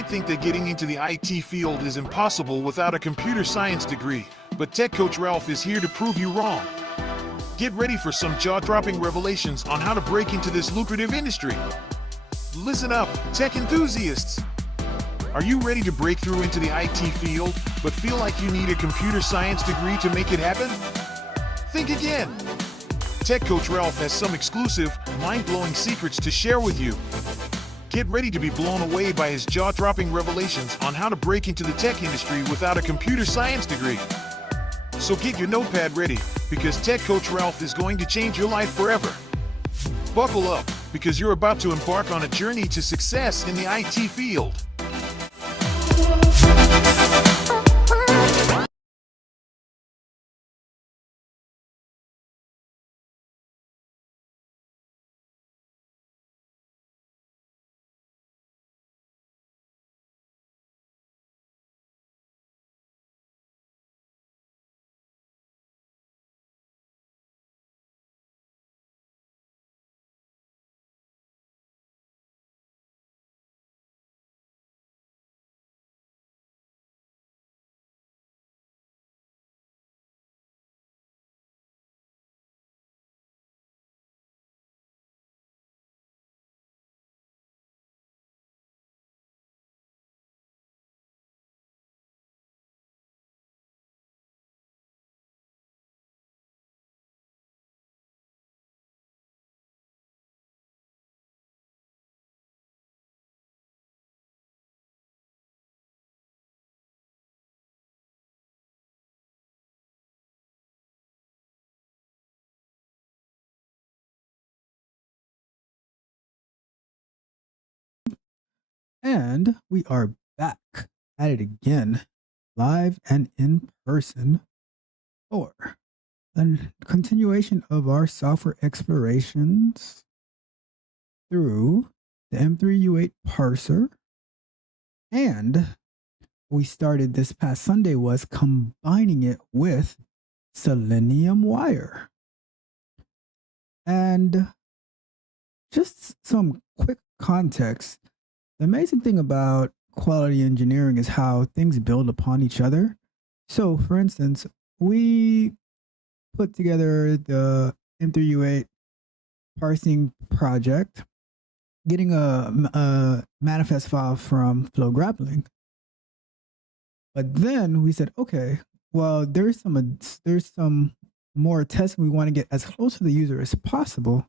might think that getting into the IT field is impossible without a computer science degree, but Tech Coach Ralph is here to prove you wrong. Get ready for some jaw-dropping revelations on how to break into this lucrative industry. Listen up, tech enthusiasts! Are you ready to break through into the IT field, but feel like you need a computer science degree to make it happen? Think again! Tech Coach Ralph has some exclusive, mind-blowing secrets to share with you. Get ready to be blown away by his jaw-dropping revelations on how to break into the tech industry without a computer science degree. So get your notepad ready, because Tech Coach Ralph is going to change your life forever. Buckle up, because you're about to embark on a journey to success in the IT field. And we are back at it again, live and in person, for a continuation of our software explorations through the M3U8 Parser. And we started this past Sunday was combining it with Selenium-wire. And just some quick context. The amazing thing about quality engineering is how things build upon each other. So, for instance, we put together the M3U8 parsing project, getting a manifest file from Flow Grappling. But then we said, okay, well, there's some more testing we want to get as close to the user as possible.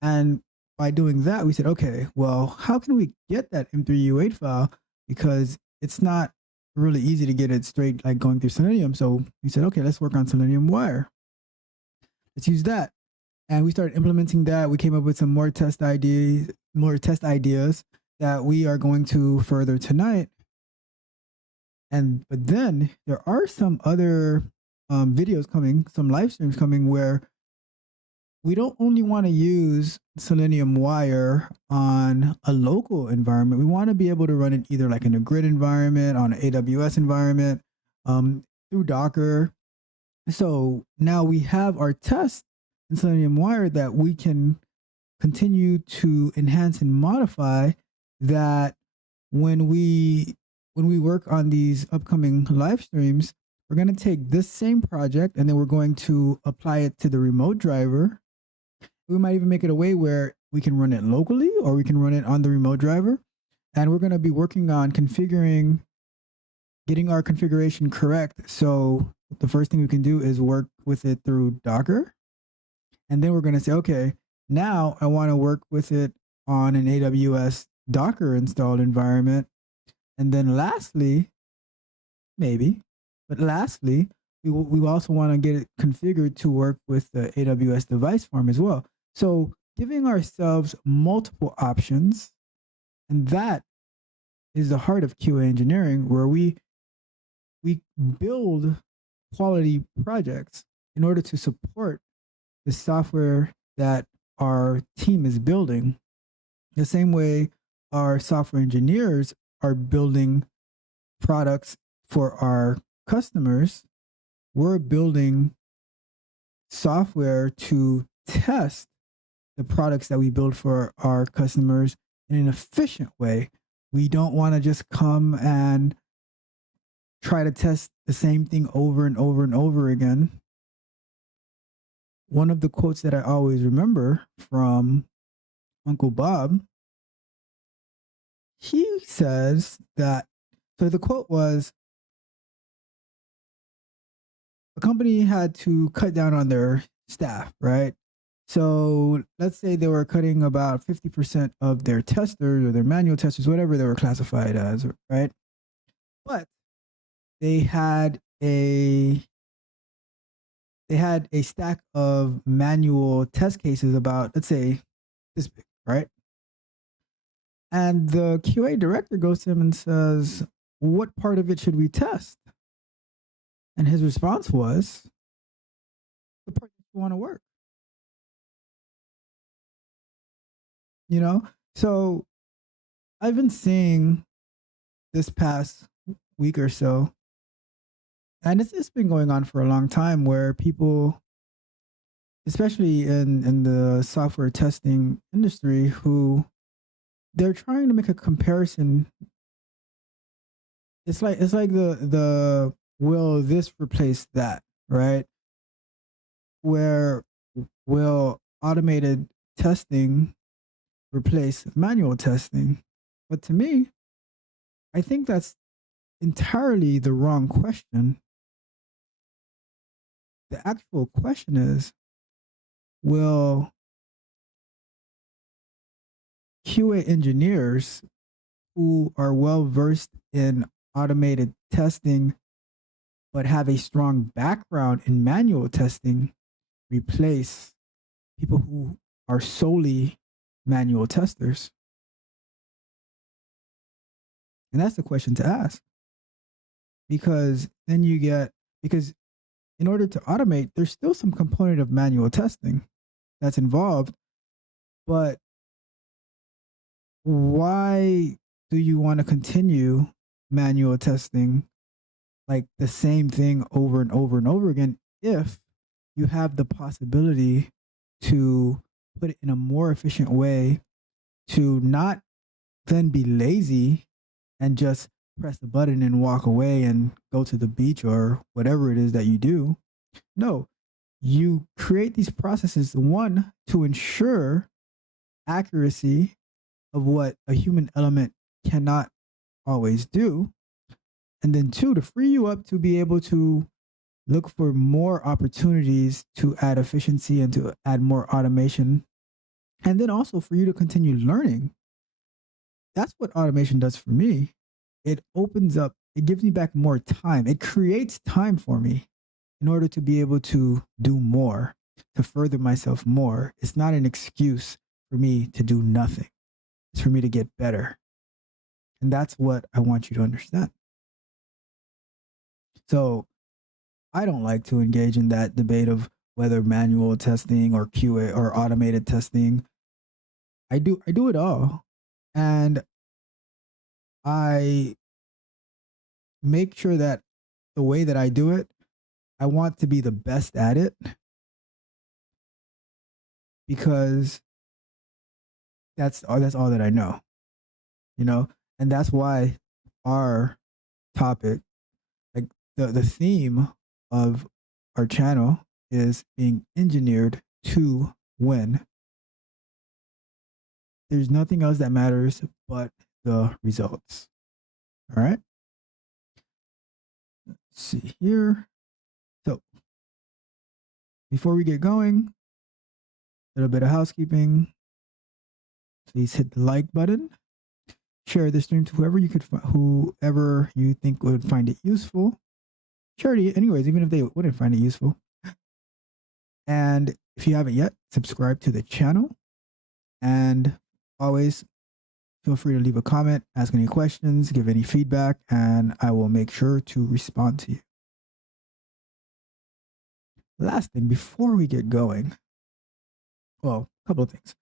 And by doing that, we said, okay, well, how can we get that M3U8 file? Because it's not really easy to get it straight, like going through Selenium. So we said, okay, let's work on Selenium-wire. Let's use that. And we started implementing that. We came up with some more test ideas that we are going to further tonight. But then there are some other videos coming, some live streams coming where we don't only want to use Selenium-wire on a local environment. We want to be able to run it either like in a grid environment, on an AWS environment, through Docker. So now we have our test in Selenium-wire that we can continue to enhance and modify, that when we work on these upcoming live streams, we're going to take this same project and then we're going to apply it to the remote driver. We might even make it a way where we can run it locally or we can run it on the remote driver. And we're going to be working on getting our configuration correct. So the first thing we can do is work with it through Docker. And then we're going to say, okay, now I want to work with it on an AWS Docker installed environment. And then lastly, we also want to get it configured to work with the AWS device farm as well. So giving ourselves multiple options, and that is the heart of QA engineering, where we build quality projects in order to support the software that our team is building. The same way our software engineers are building products for our customers, we're building software to test the products that we build for our customers in an efficient way We don't want to just come and try to test the same thing over and over and over again. One of the quotes that I always remember from Uncle Bob, he says that, so the quote was, a company had to cut down on their staff, right? So let's say they were cutting about 50% of their testers or their manual testers, whatever they were classified as, right? But they had a stack of manual test cases about, let's say, this big, right? And the QA director goes to him and says, what part of it should we test? And his response was, the part that you want to work. You know? So I've been seeing this past week or so, and it's been going on for a long time, where people, especially in the software testing industry, who they're trying to make a comparison. It's like the will this replace that, right? Where will automated testing replace manual testing? But to me, I think that's entirely the wrong question. The actual question is, will QA engineers who are well versed in automated testing but have a strong background in manual testing replace people who are solely manual testers? And that's the question to ask. Because then because in order to automate, there's still some component of manual testing that's involved. But why do you want to continue manual testing like the same thing over and over and over again if you have the possibility to put it in a more efficient way, to not then be lazy and just press the button and walk away and go to the beach or whatever it is that you do? No, you create these processes, one, to ensure accuracy of what a human element cannot always do, and then two, to free you up to be able to look for more opportunities to add efficiency and to add more automation, and then also for you to continue learning. That's what automation does for me. It opens up, it gives me back more time. It creates time for me in order to be able to do more, to further myself more. It's not an excuse for me to do nothing. It's for me to get better. And that's what I want you to understand. So I don't like to engage in that debate of whether manual testing or QA or automated testing. I do it all. And I make sure that the way that I do it, I want to be the best at it, because that's all that I know, and that's why our topic, like the theme of our channel, is being engineered to win. There's nothing else that matters but the results. All right. Let's see here. So before we get going, a little bit of housekeeping. Please hit the like button. Share the stream to whoever you think would find it useful. Share it anyways, even if they wouldn't find it useful. And if you haven't yet, subscribe to the channel. And always feel free to leave a comment, ask any questions, give any feedback, and I will make sure to respond to you. Last thing before we get going, well, a couple of things.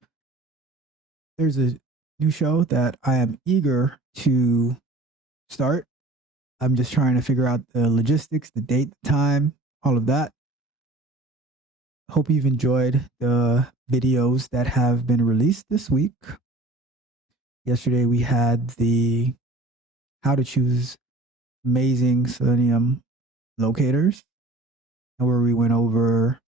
There's a new show that I am eager to start. I'm just trying to figure out the logistics, the date, the time, all of that. Hope you've enjoyed the videos that have been released this week. yesterday we had the how to choose amazing Selenium locators, where we went over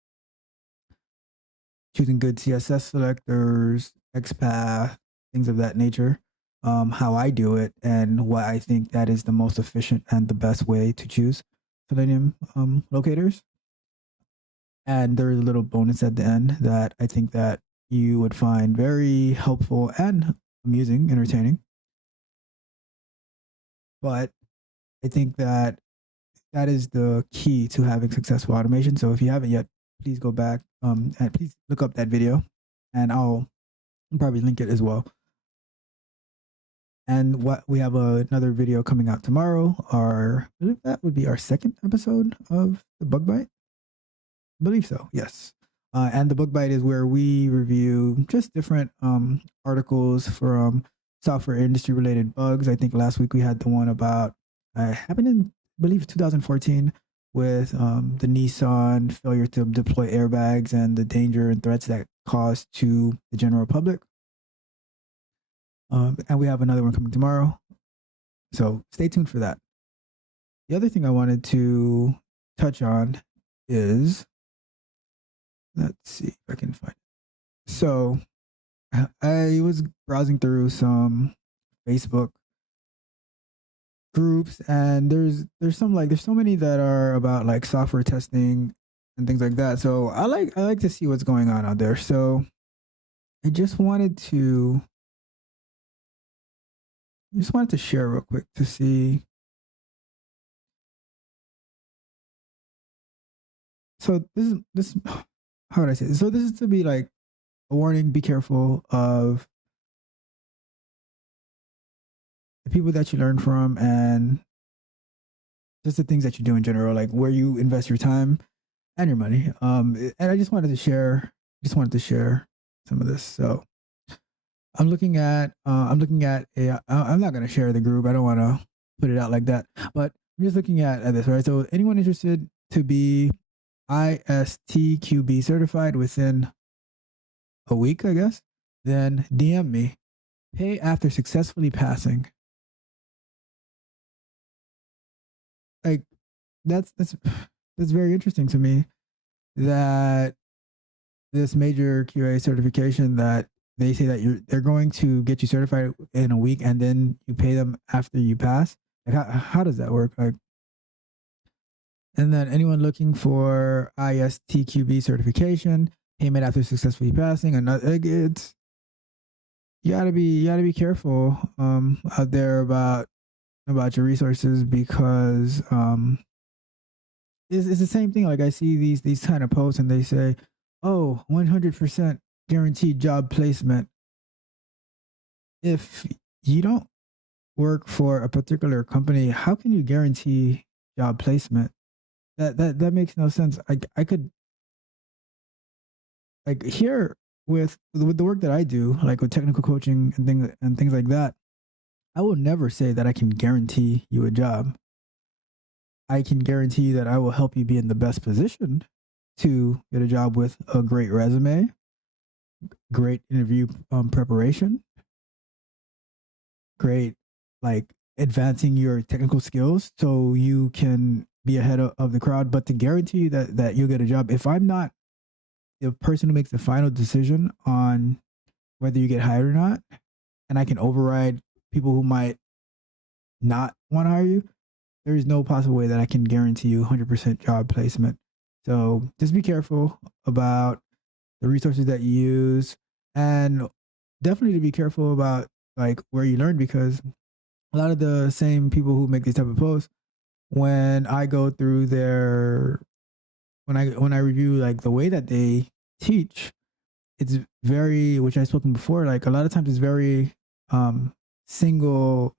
choosing good CSS selectors, XPath, things of that nature, how I do it, and why I think that is the most efficient and the best way to choose Selenium locators. And there is a little bonus at the end that I think that you would find very helpful and amusing, entertaining. But I think that that is the key to having successful automation. So if you haven't yet, please go back and please look up that video, and I'll probably link it as well. And what we have another video coming out tomorrow. That would be our second episode of the Bug Bite. I believe so. Yes. And the Bug Bite is where we review just different articles from software industry related bugs. I think last week we had the one about happened in, I believe, 2014 with the Nissan failure to deploy airbags and the danger and threats that caused to the general public. And we have another one coming tomorrow. So stay tuned for that. The other thing I wanted to touch on is, let's see if I can find it. So I was browsing through some Facebook groups, and there's so many that are about like software testing and things like that. So I like to see what's going on out there. So I just wanted to share real quick to see. So this how would I say this? So this is to be like a warning: be careful of the people that you learn from, and just the things that you do in general, like where you invest your time and your money. And I just wanted to share some of this. So I'm looking at I'm not going to share the group. I don't want to put it out like that, but I'm just looking at this, right? So anyone interested to be ISTQB certified within a week, I guess, then DM me. Pay after successfully passing. Like that's very interesting to me, that this major QA certification, that they say that they're going to get you certified in a week, and then you pay them after you pass. Like how does that work? Like, and then anyone looking for ISTQB certification, payment after successfully passing, it's you gotta be careful out there about your resources, because it's the same thing. Like I see these kind of posts, and they say, "Oh, 100% guaranteed job placement." If you don't work for a particular company, how can you guarantee job placement? That makes no sense. I could, like, here with the work that I do, like with technical coaching and things like that, I will never say that I can guarantee you a job. I can guarantee you that I will help you be in the best position to get a job with a great resume, great interview preparation, great, like, advancing your technical skills so you can be ahead of the crowd. But to guarantee you that you'll get a job, if I'm not the person who makes the final decision on whether you get hired or not, and I can override people who might not want to hire you, there is no possible way that I can guarantee you 100% job placement. So just be careful about the resources that you use, and definitely to be careful about like where you learn, because a lot of the same people who make these type of posts, when I go through when I review like the way that they teach, it's very, which I've spoken before, like a lot of times it's very singular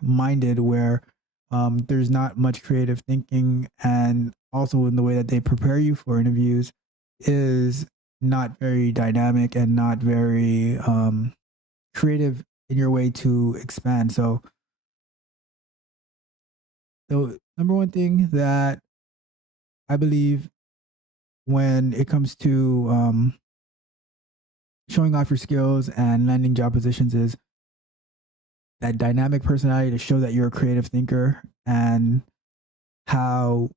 minded, where there's not much creative thinking, and also in the way that they prepare you for interviews is not very dynamic and not very creative in your way to expand. So the number one thing that I believe when it comes to showing off your skills and landing job positions is that dynamic personality to show that you're a creative thinker and how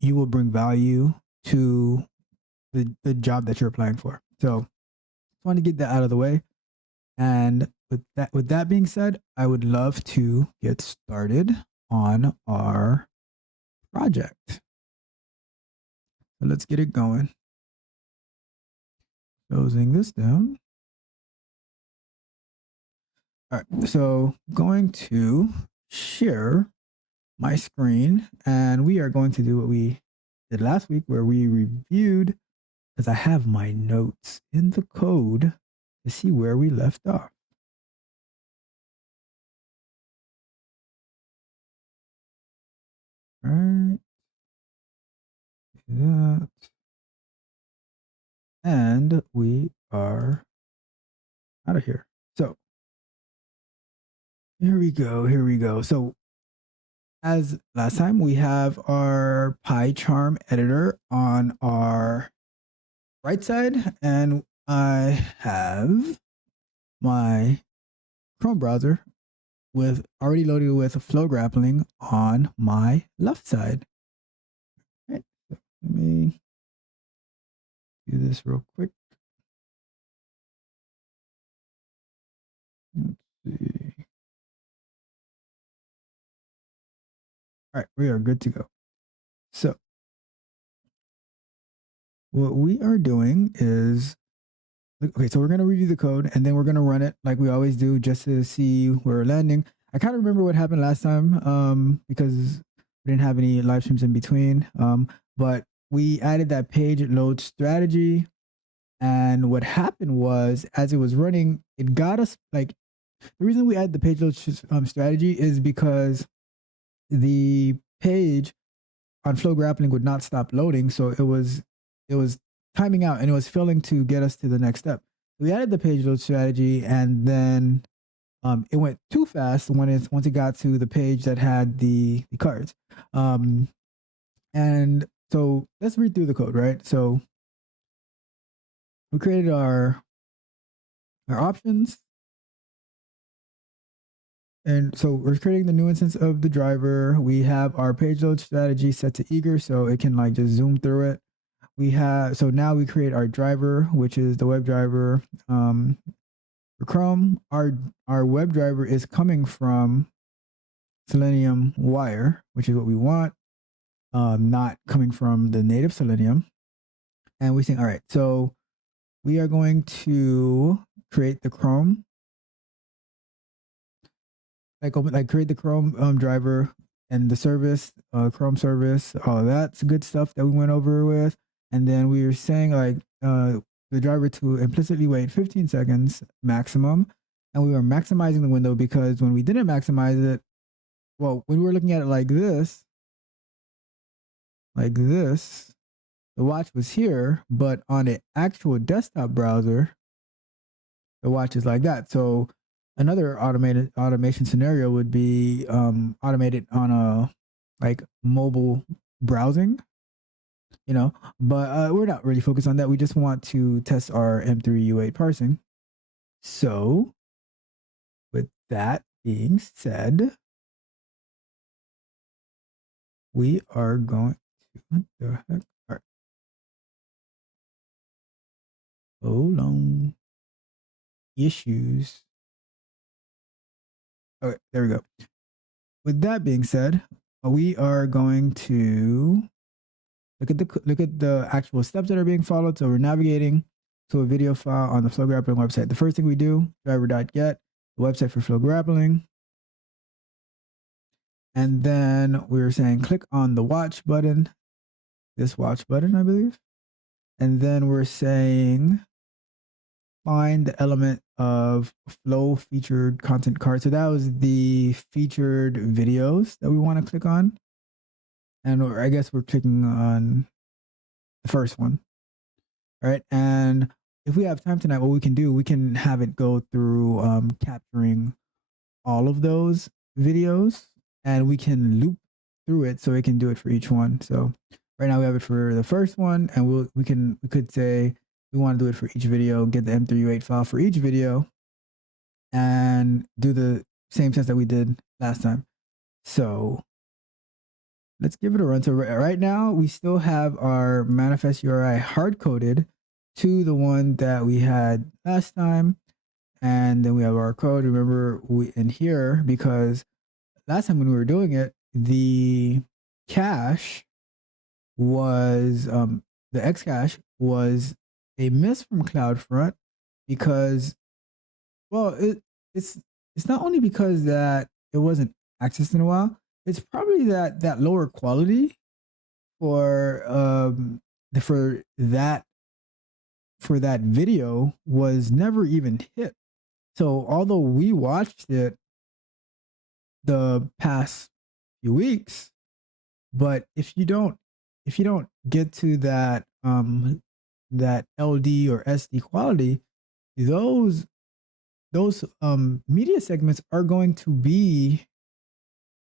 you will bring value to the job that you're applying for. So just want to get that out of the way. And with that being said, I would love to get started on our project. So let's get it going. Closing this down. All right, so going to share my screen, and we are going to do what we did last week, where we reviewed, because I have my notes in the code to see where we left off. All right, that, and we are out of here. So here we go. Here we go. So as last time, we have our PyCharm editor on our right side, and I have my Chrome browser with already loaded with flow grappling on my left side. All right, so let me do this real quick. Let's see. All right, we are good to go. So what we are doing is, okay, so we're going to review the code, and then we're going to run it like we always do, just to see where we're landing. I kind of remember what happened last time, because we didn't have any live streams in between. But we added that page load strategy. And what happened was, as it was running, it got us, like, the reason we added the page load strategy is because the page on flow grappling would not stop loading. So it was timing out, and it was failing to get us to the next step. We added the page load strategy, and then it went too fast once it got to the page that had the cards. And so let's read through the code, right? So we created our options. And so we're creating the new instance of the driver. We have our page load strategy set to eager, so it can like just zoom through it. So now we create our driver, which is the web driver for Chrome. Our web driver is coming from Selenium-wire, which is what we want, not coming from the native Selenium. And we think, all right, so we are going to create the Chrome, create the Chrome driver and the service, Chrome service, all that's good stuff that we went over with. And then we were saying the driver to implicitly wait 15 seconds maximum. And we were maximizing the window, because when we didn't maximize it, well, when we were looking at it like this, the watch was here, but on an actual desktop browser, the watch is like that. So another automation scenario would be automated on a mobile browsing, but we're not really focused on that. We just want to test our M3U8 parsing. So with that being said, we are going to, what the heck? All right. Hold on. Issues. Okay, there we go. With that being said, we are going to look at the actual steps that are being followed. So we're navigating to a video file on the flow grappling website. The first thing we do, driver.get, the website for flow grappling. And then we're saying click on the watch button, this watch button, I believe. And then we're saying find the element of flow featured content card. So that was the featured videos that we want to click on. And I guess we're clicking on the first one. All right. And if we have time tonight, what we can do, we can have it go through capturing all of those videos, and we can loop through it so it can do it for each one. So right now we have it for the first one, and we could say we want to do it for each video, get the M3U8 file for each video, and do the same sense that we did last time. So let's give it a run. So right now we still have our manifest URI hard coded to the one that we had last time. And then we have our code. Remember, we in here, because last time when we were doing it, the cache was the X cache was a miss from CloudFront because, well, it's not only because that it wasn't accessed in a while. It's probably that lower quality for that video was never even hit. So although we watched it the past few weeks, but if you don't get to that that LD or SD quality, those media segments are going to be,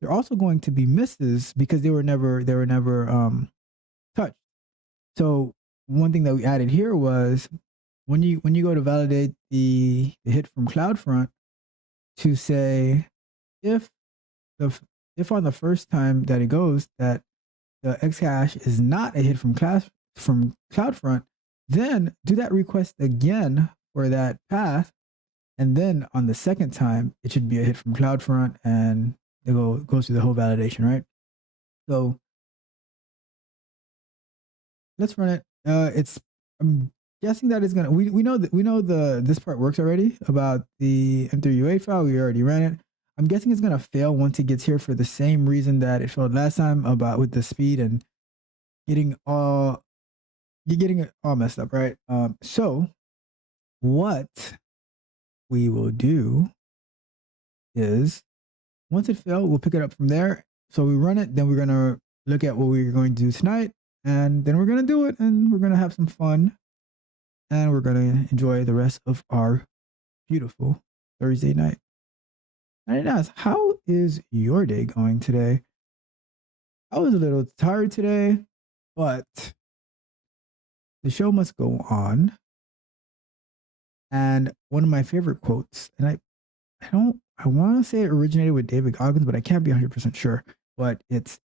they're also going to be misses because they were never touched. So one thing that we added here was when you go to validate the hit from CloudFront, to say if on the first time that it goes that the Xcache is not a hit from CloudFront, then do that request again for that path, and then on the second time it should be a hit from CloudFront, and it goes through the whole validation, right? So let's run it. I'm guessing that it's gonna. We know this part works already about the M3U8 file. We already ran it. I'm guessing it's gonna fail once it gets here for the same reason that it failed last time, about with the speed and getting it all messed up, right? So what we will do is, once it failed, we'll pick it up from there. So we run it, then we're gonna look at what we're going to do tonight, and then we're gonna do it, and we're gonna have some fun, and we're gonna enjoy the rest of our beautiful Thursday night. I didn't ask, how is your day going today? I was a little tired today, but the show must go on. And one of my favorite quotes, and I want to say it originated with David Goggins, but I can't be 100% sure. But it's,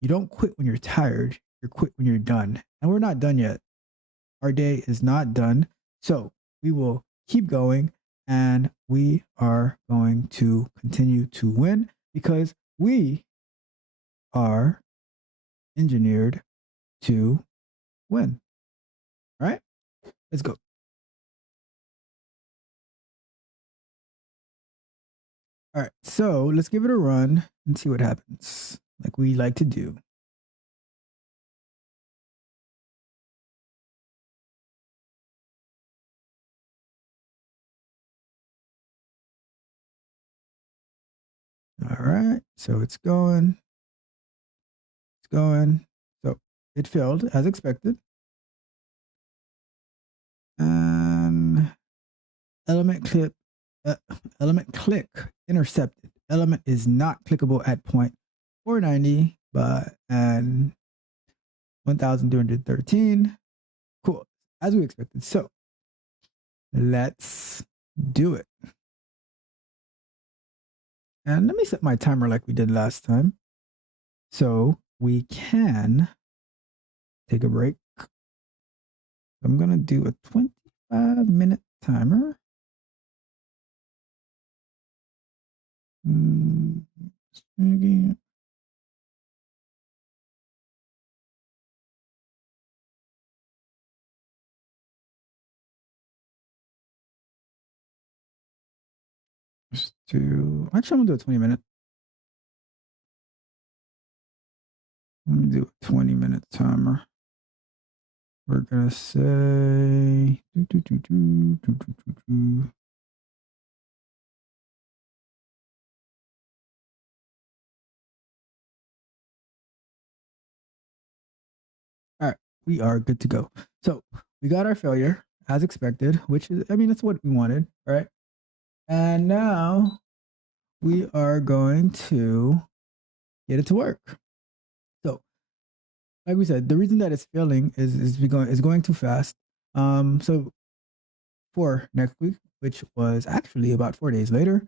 you don't quit when you're tired, you quit when you're done. And we're not done yet. Our day is not done. So we will keep going, and we are going to continue to win because we are engineered to win. All right, let's go. All right, so let's give it a run and see what happens, like we like to do. All right, so it's going. So it failed as expected. And element click intercepted. Element is not clickable at point 490 and 1213. Cool, as we expected. So let's do it. And let me set my timer like we did last time, so we can take a break. I'm gonna do a 25-minute timer. Actually, I'm gonna do a 20-minute. Let me do a 20-minute timer. We're gonna say all right, we are good to go. So we got our failure as expected, which is, I mean, that's what we wanted, right? And now we are going to get it to work. So, like we said, the reason that it's failing is going too fast. So for next week, which was actually about 4 days later,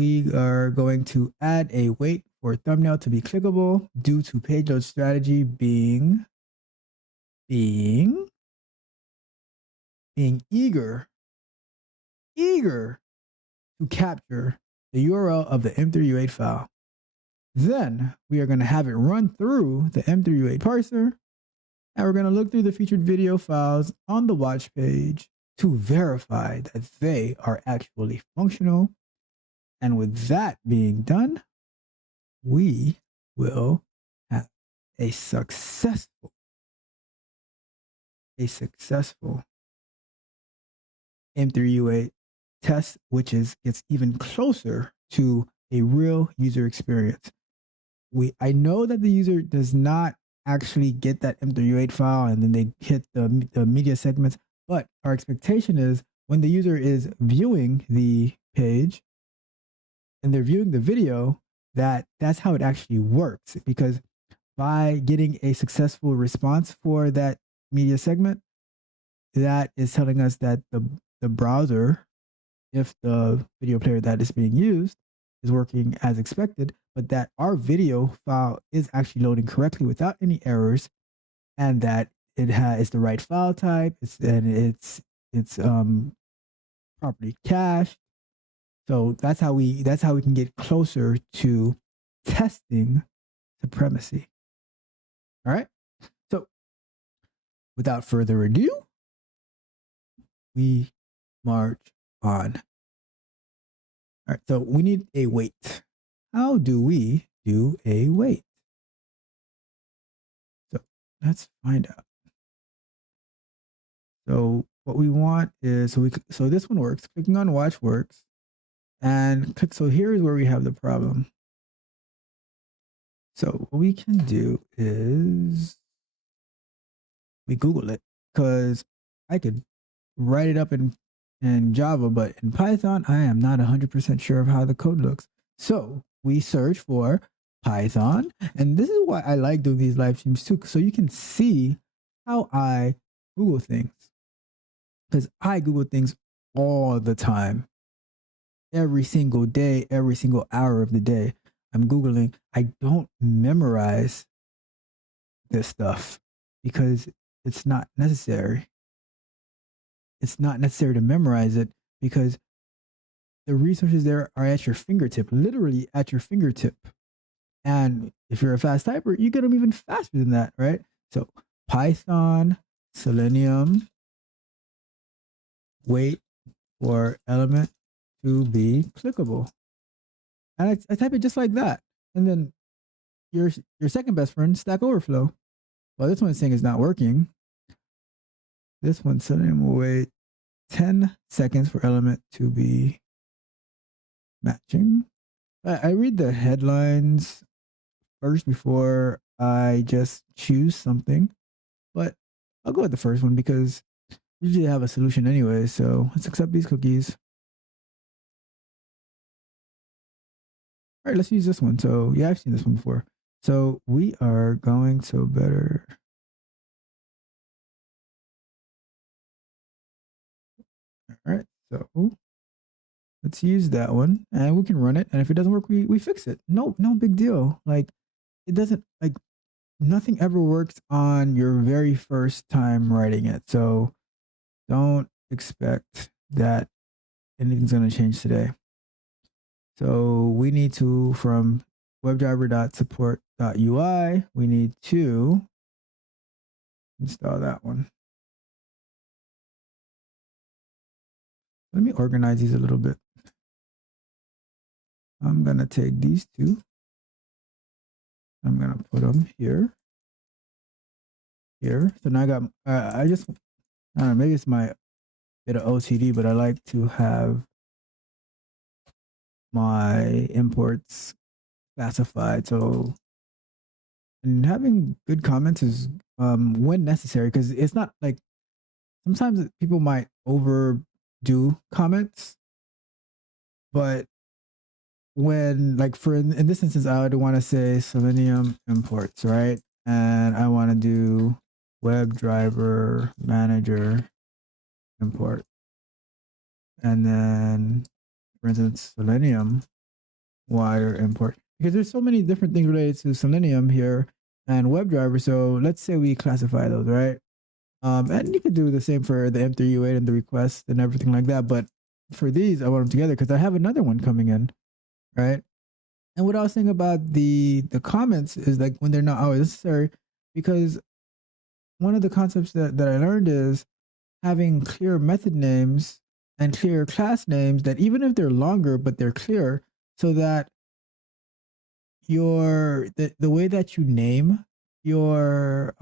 we are going to add a weight for thumbnail to be clickable due to page load strategy being eager to capture the URL of the M3U8 file. Then we are going to have it run through the M3U8 parser, and we're going to look through the featured video files on the watch page to verify that they are actually functional. And with that being done, we will have a successful M3U8 test, which gets even closer to a real user experience. I know that the user does not actually get that M3U8 file and then they hit the media segments, but our expectation is when the user is viewing the page and they're viewing the video, that's how it actually works, because by getting a successful response for that media segment, that is telling us that the browser, if the video player that is being used is working as expected, but that our video file is actually loading correctly without any errors, and that it's the right file type, it's properly cached. So that's how we can get closer to testing supremacy. All right. So without further ado, we march on. All right. So we need a weight. How do we do a weight? So let's find out. So what we want is, so this one works. Clicking on watch works. And click, so here's where we have the problem. So what we can do is we Google it, because I could write it up in Java, but in Python, I am not 100% sure of how the code looks. So we search for Python, and this is why I like doing these live streams too, so you can see how I Google things, because I Google things all the time. Every single day, every single hour of the day, I'm Googling. I don't memorize this stuff because it's not necessary. It's not necessary to memorize it because the resources there are at your fingertip, literally at your fingertip. And if you're a fast typer, you get them even faster than that, right? So Python, Selenium, wait for element to be clickable. And I type it just like that. And then your second best friend, Stack Overflow. Well, this one's saying it's not working. This one, Selenium will wait 10 seconds for element to be matching. I read the headlines first before I just choose something. But I'll go with the first one because usually I have a solution anyway. So let's accept these cookies. All right, let's use this one. So yeah, I've seen this one before. So we are going to better. All right, so let's use that one and we can run it. And if it doesn't work, we fix it. No big deal. Like it doesn't, like nothing ever works on your very first time writing it. So don't expect that anything's going to change today. So we need to, from webdriver.support.ui, we need to install that one. Let me organize these a little bit. I'm going to take these two. I'm going to put them here. Here. So now I got, I don't know, maybe it's my bit of OCD, but I like to have my imports classified. So, and having good comments is when necessary, because it's not like sometimes people might overdo comments, but when, like, for in this instance, I would want to say Selenium imports, right? And I want to do WebDriver manager import, and then, for instance, Selenium Selenium-wire import, because there's so many different things related to Selenium here and WebDriver. So let's say we classify those, right? And you could do the same for the M3U8 and the request and everything like that. But for these, I want them together because I have another one coming in, right? And what I was saying about the comments is like when they're not always necessary, because one of the concepts that I learned is having clear method names and clear class names that even if they're longer but they're clear, so that the way that you name your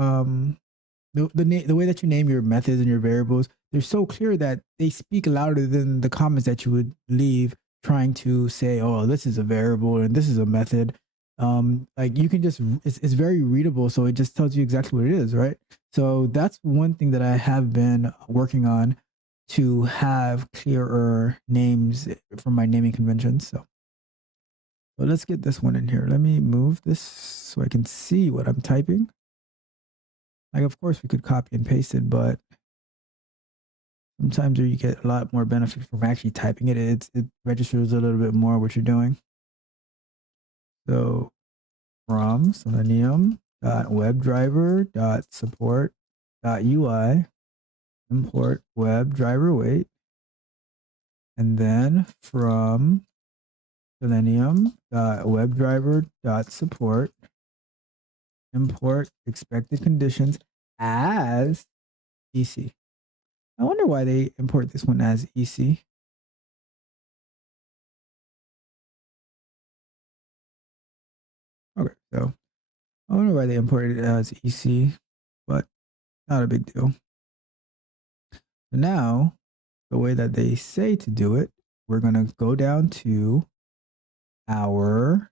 the way that you name your methods and your variables, they're so clear that they speak louder than the comments that you would leave trying to say, oh, this is a variable and this is a method. Like you can just it's very readable, so it just tells you exactly what it is, right? So that's one thing that I have been working on, to have clearer names from my naming conventions. So let's get this one in here. Let me move this so I can see what I'm typing. Like, of course, we could copy and paste it, but sometimes you get a lot more benefit from actually typing it. It registers a little bit more what you're doing. So from selenium.webdriver.support.ui, import WebDriver wait, and then from selenium.webdriver.support, import expected conditions as EC. I wonder why they import this one as EC. Okay, so I wonder why they imported it as EC, but not a big deal. So now, the way that they say to do it, we're going to go down to our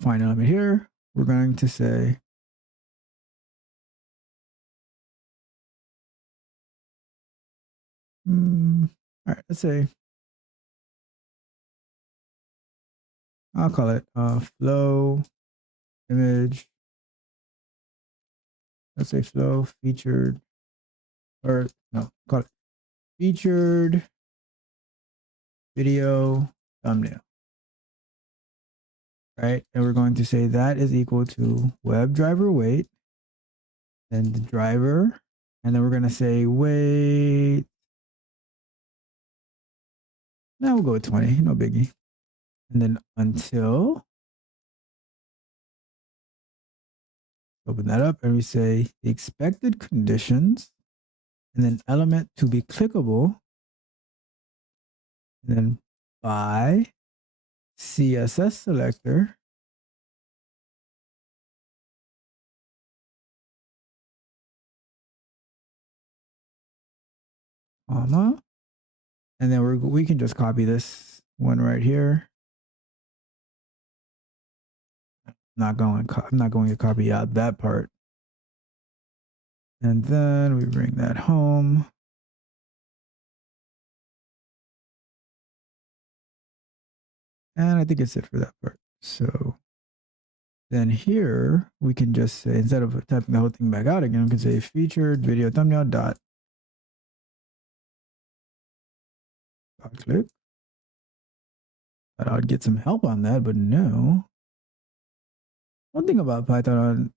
final limit here. We're going to say all right, let's say I'll call it flow image. Let's say flow featured, or no, call it featured video thumbnail. Right, and we're going to say that is equal to WebDriver wait, and the driver, and then we're going to say wait. Now we'll go with 20, no biggie. And then until, open that up, and we say the expected conditions, and then element to be clickable, and then by CSS selector, comma, and then we can just copy this one right here. I'm not going to copy out that part. And then we bring that home. And I think it's it for that part. So then here we can just say, instead of typing the whole thing back out again, we can say featured video thumbnail dot click. Thought I'd get some help on that, but no. One thing about Python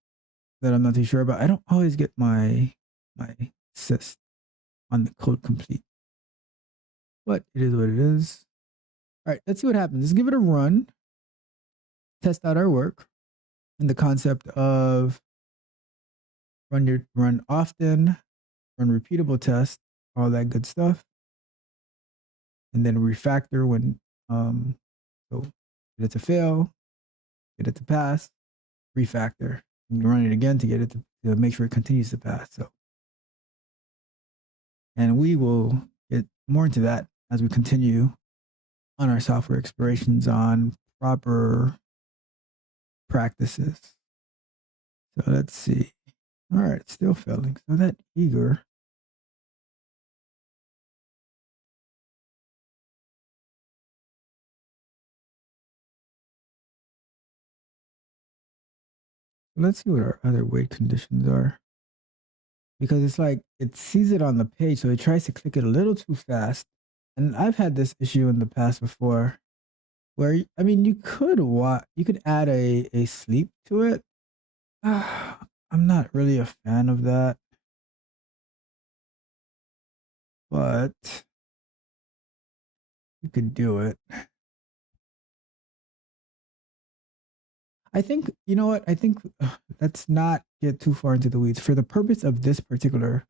that I'm not too sure about, I don't always get my assist on the code complete. But it is what it is. All right, let's see what happens. Let's give it a run. Test out our work and the concept of run often, run repeatable tests, all that good stuff. And then refactor when so get it to fail, get it to pass, refactor, and run it again to get it to make sure it continues to pass. So, and we will get more into that as we continue on our software explorations on proper practices. So let's see. All right, it's still failing. So that eager. let's see what our other wait conditions are. Because it's like it sees it on the page, so it tries to click it a little too fast. And I've had this issue in the past before, where I mean, you could add a sleep to it. I'm not really a fan of that, but you could do it. I think you know what I think. Let's not get too far into the weeds. For the purpose of this particular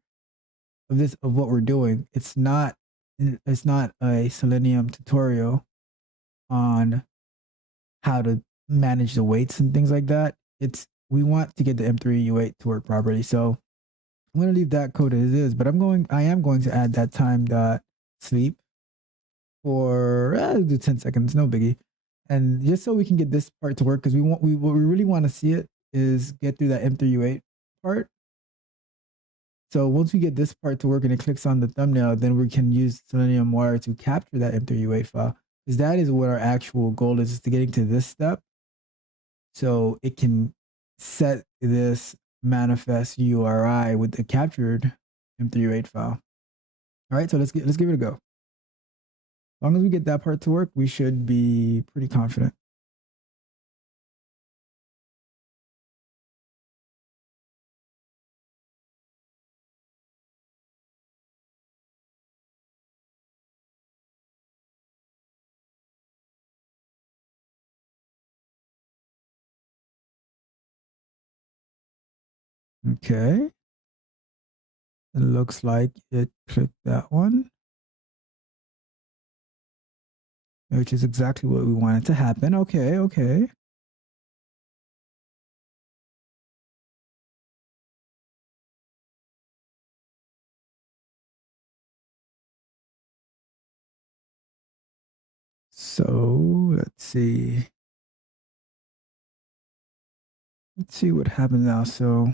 of what we're doing, it's not a Selenium tutorial on how to manage the weights and things like that. We want to get the M3U8 to work properly. So I'm going to leave that code as is, but I am going to add that time dot sleep for do 10 seconds, no biggie. And just so we can get this part to work, because what we really want to see it is get through that M3U8 part. So once we get this part to work and it clicks on the thumbnail, then we can use Selenium-wire to capture that M3U8 file. Because that is what our actual goal is to getting to this step. So it can set this manifest URI with the captured M3U8 file. All right, so let's give it a go. As long as we get that part to work, we should be pretty confident. Okay. It looks like it clicked that one, which is exactly what we wanted to happen. Okay. So let's see. Let's see what happens now. So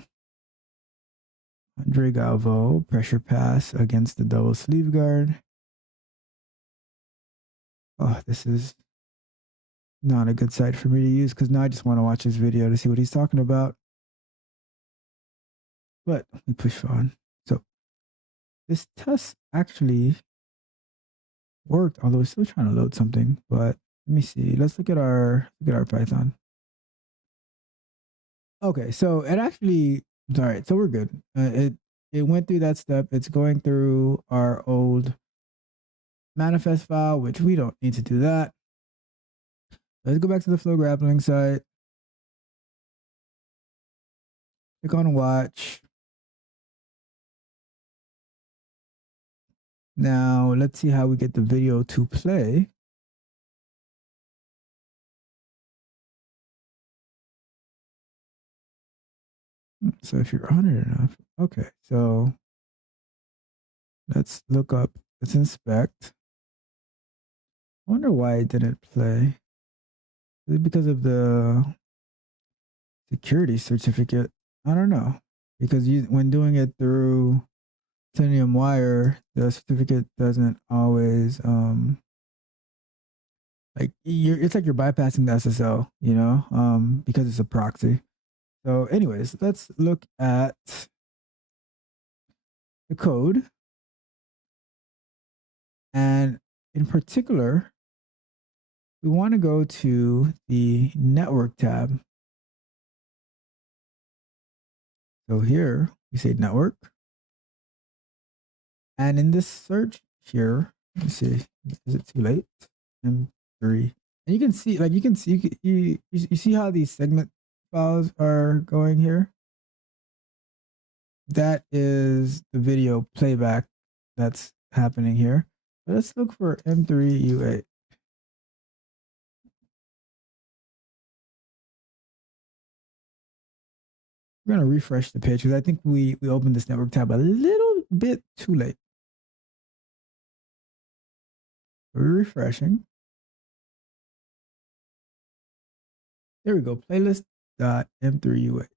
Andre Galvo, pressure pass against the double sleeve guard. Oh, this is not a good site for me to use because now I just want to watch his video to see what he's talking about. But we push on. So this test actually worked, although we're still trying to load something. But let me see. Let's look at our Python. Okay, so it actually all right. So we're good. It went through that step. It's going through our old manifest file, which we don't need to do that. Let's go back to the flow grappling site. Click on watch. Now let's see how we get the video to play. So if you're on it enough, okay. So let's look up. Let's inspect. I wonder why it didn't play. Is it because of the security certificate? I don't know. Because when doing it through Selenium-wire, the certificate doesn't always it's like you're bypassing the SSL, because it's a proxy. So anyways, let's look at the code. And in particular, we want to go to the network tab. So here we say network. And in this search here, let me see, is it too late? M3. And you can see, you see how these segment files are going here? That is the video playback that's happening here. But let's look for M3U8. We're going to refresh the page because I think we opened this network tab a little bit too late. We're refreshing. There we go, playlist.m3u8.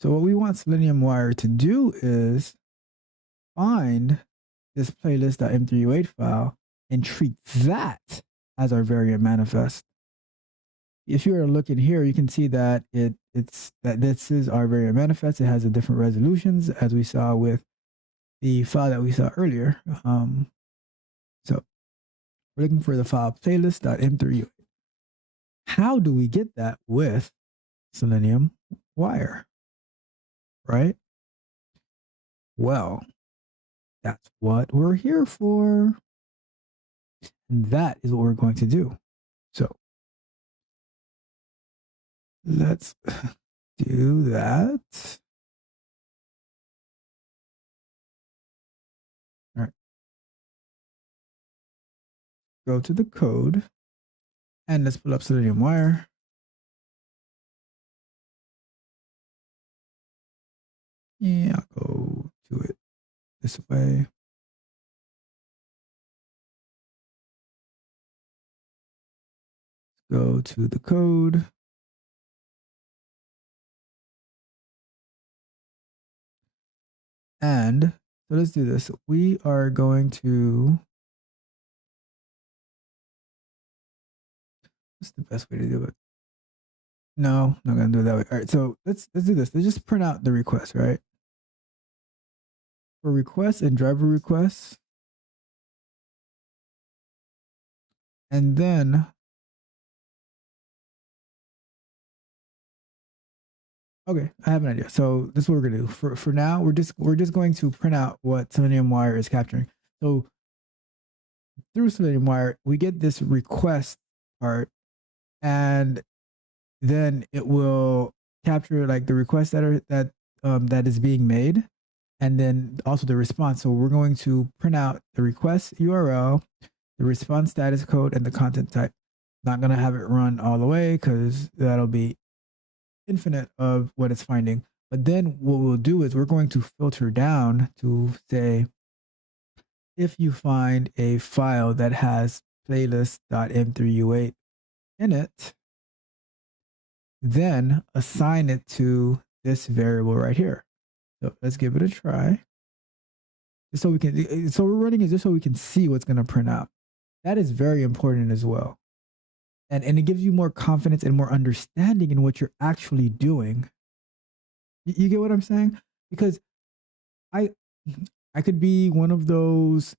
So what we want Selenium-wire to do is find this playlist.m3u8 file and treat that as our variant manifest. if you were to look in here, you can see that this is our variant manifest. It has a different resolutions as we saw with the file that we saw earlier. So we're looking for the file playlist.m3u8. How do we get that with Selenium-wire, right? Well, that's what we're here for. And that is what we're going to do. So let's do that. All right. Go to the code and let's pull up Selenium-wire. Yeah, I'll go to it this way. Go to the code. And so let's do this. We are going to, what's the best way to do it? No, I'm not gonna do it that way. All right, so let's do this. Let's just print out the request, right? For requests and driver requests. And then okay, I have an idea. So this is what we're gonna do. For now, we're just going to print out what Selenium-wire is capturing. So through Selenium-wire, we get this request part, and then it will capture like the requests that is being made, and then also the response. So we're going to print out the request URL, the response status code, and the content type. Not gonna have it run all the way because that'll be infinite of what it's finding. But then what we'll do is we're going to filter down to say, if you find a file that has playlist.m3u8 in it, then assign it to this variable right here. So let's give it a try. So we're running it just so we can see what's going to print out. That is very important as well. And it gives you more confidence and more understanding in what you're actually doing. You get what I'm saying? Because I could be one of those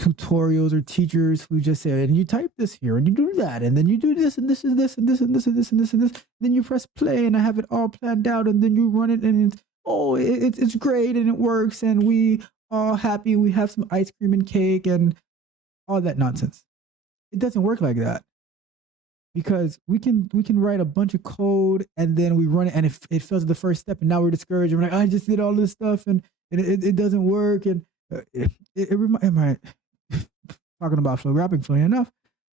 tutorials or teachers who just say, and you type this here and you do that, and then you do this and this and this and this and this and this and this and this. Then you press play and I have it all planned out, and then you run it and it's great and it works and we all happy. We have some ice cream and cake and all that nonsense. It doesn't work like that. Because we can write a bunch of code and then we run it and it fails at the first step and now we're discouraged. We're like, I just did all this stuff and it doesn't work. And am I talking about flow graphing? Funny enough,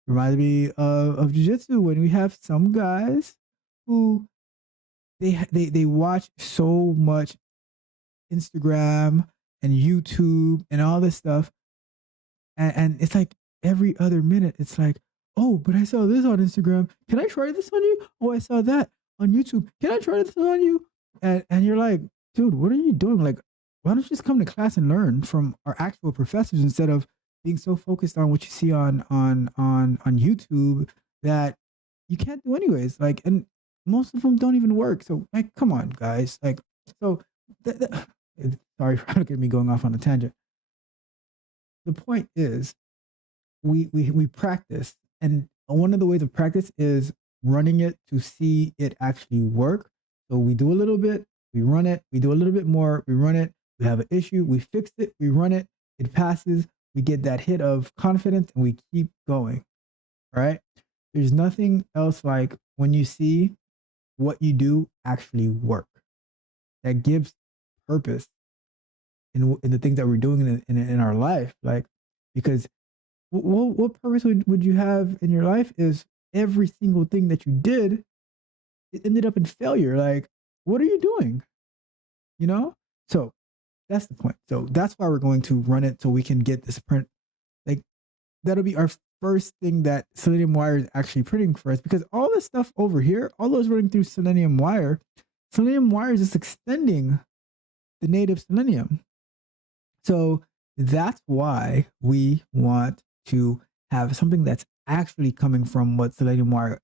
reminds me of jiu-jitsu when we have some guys who they watch so much Instagram and YouTube and all this stuff, and it's like every other minute it's like, oh, but I saw this on Instagram. Can I try this on you? Oh, I saw that on YouTube. Can I try this on you? And you're like, dude, what are you doing? Like, why don't you just come to class and learn from our actual professors instead of being so focused on what you see on YouTube that you can't do anyways? Like, and most of them don't even work. So, like, come on, guys. Like, so, sorry for looking at me going off on a tangent. The point is, we practice. And one of the ways of practice is running it to see it actually work. So we do a little bit, we run it, we do a little bit more, we run it, we have an issue, we fix it, we run it, it passes, we get that hit of confidence and we keep going, right? There's nothing else like when you see what you do actually work. That gives purpose in the things that we're doing in our life. Like, because what purpose would you have in your life is every single thing that you did, it ended up in failure. Like, what are you doing? You know? So that's the point. So that's why we're going to run it so we can get this print. Like, that'll be our first thing that Selenium-wire is actually printing for us, because all this stuff over here, all those running through Selenium-wire is just extending the native Selenium. So that's why we want to have something that's actually coming from what Selenium-wire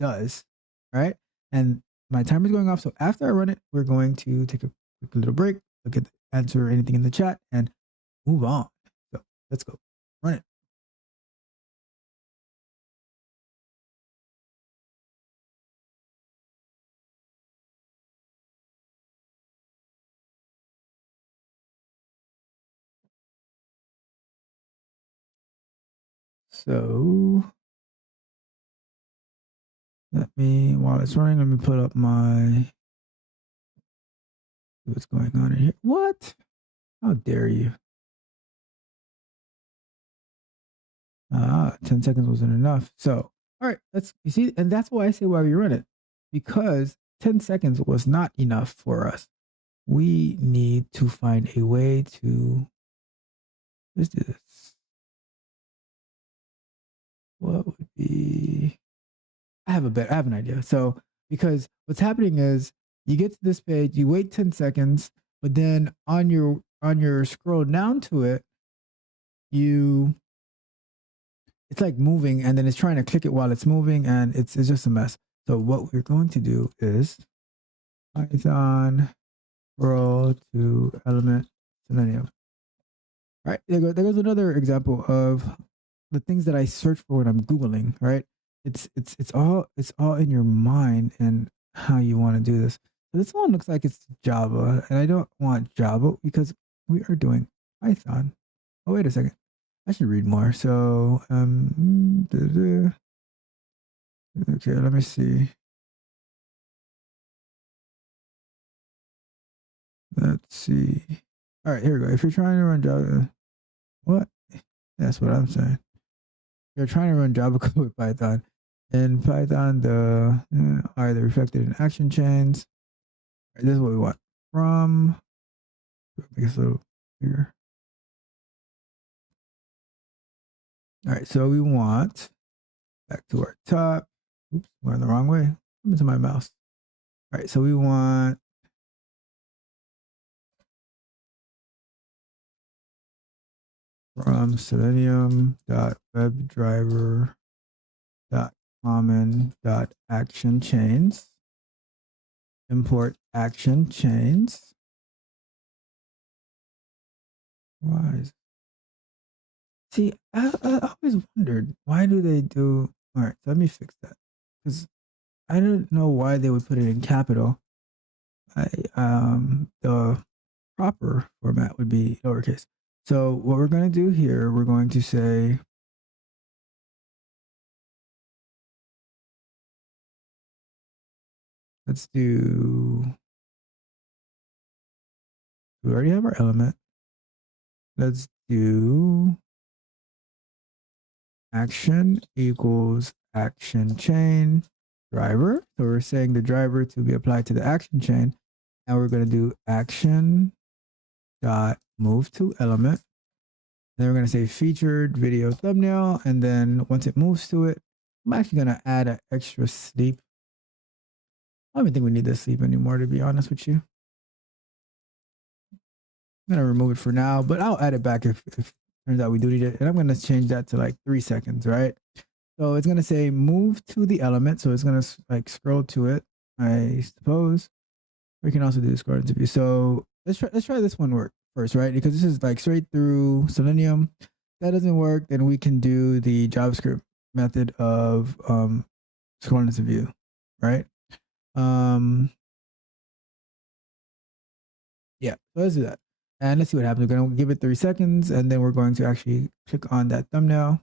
does, right? And my timer is going off. So after I run it, we're going to take a quick little break, look at the answer anything in the chat, and move on. So let's go. Run it. So while it's running, let me put up my, what's going on in here. What? How dare you? 10 seconds wasn't enough. So, all right, you see, and that's why I say why we run it, because 10 seconds was not enough for us. We need to find a way to, let's do this. What would be, I have an idea. So, because what's happening is you get to this page, you wait 10 seconds, but then on your scroll down to it, it's like moving, and then it's trying to click it while it's moving, and it's just a mess. So what we're going to do is Python scroll to element Selenium. All right, there goes another example of the things that I search for when I'm Googling, right? It's all in your mind and how you want to do this. So this one looks like it's Java, and I don't want Java because we are doing Python. Oh, wait a second. I should read more. So, okay, let me see. Let's see. All right, here we go. If you're trying to run Java, what? That's what I'm saying. You're trying to run Java code with Python. In Python, are they reflected in action chains? Right, this is what we want. From, make this a little bigger. All right, so we want, back to our top. Oops, going the wrong way. I'm into my mouse. All right, so we want from selenium.webdriver.common.action-chains. Import action chains. Why is, see, I always wondered, why do they do, all right, so let me fix that. Because I don't know why they would put it in capital. The proper format would be lowercase. So what we're going to do here, we're going to say, let's do, we already have our element. Let's do action equals action chain driver. So we're saying the driver to be applied to the action chain. And we're going to do action dot move to element. Then we're going to say featured video thumbnail. And then once it moves to it, I'm actually going to add an extra sleep. I don't even think we need this sleep anymore, to be honest with you. I'm going to remove it for now, but I'll add it back if turns out we do need it. And I'm going to change that to like 3 seconds, right? So it's going to say move to the element. So it's going to like scroll to it, I suppose. We can also do the scroll interview. So let's try this one work first, right? Because this is like straight through Selenium. If that doesn't work, then we can do the JavaScript method of scrolling to view, right? Yeah, so let's do that. And let's see what happens. We're going to give it 3 seconds, and then we're going to actually click on that thumbnail.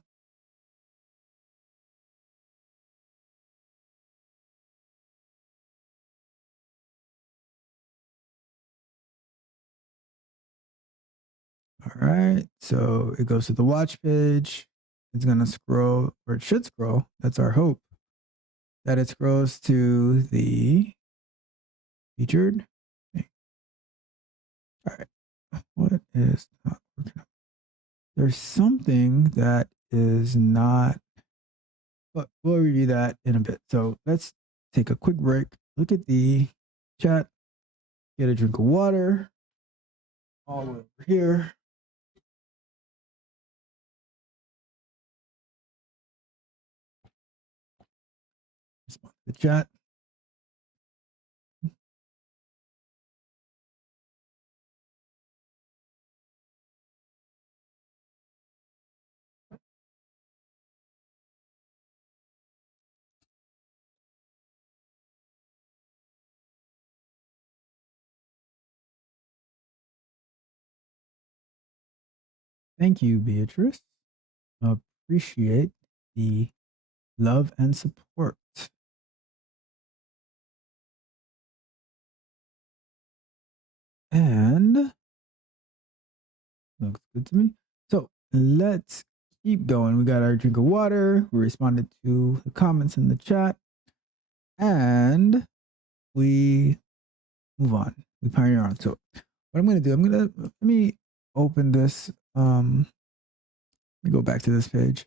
All right, so it goes to the watch page. It's going to scroll, or it should scroll. That's our hope, that it scrolls to the featured. All right, what is not working? There's something that is not, but we'll review that in a bit. So let's take a quick break, look at the chat, get a drink of water, all the way over here. Respond to the chat. Thank you, Beatrice. Appreciate the love and support. And looks good to me. So let's keep going. We got our drink of water. We responded to the comments in the chat. And we move on. We pioneer on. So what I'm going to do, let me open this. Let me go back to this page.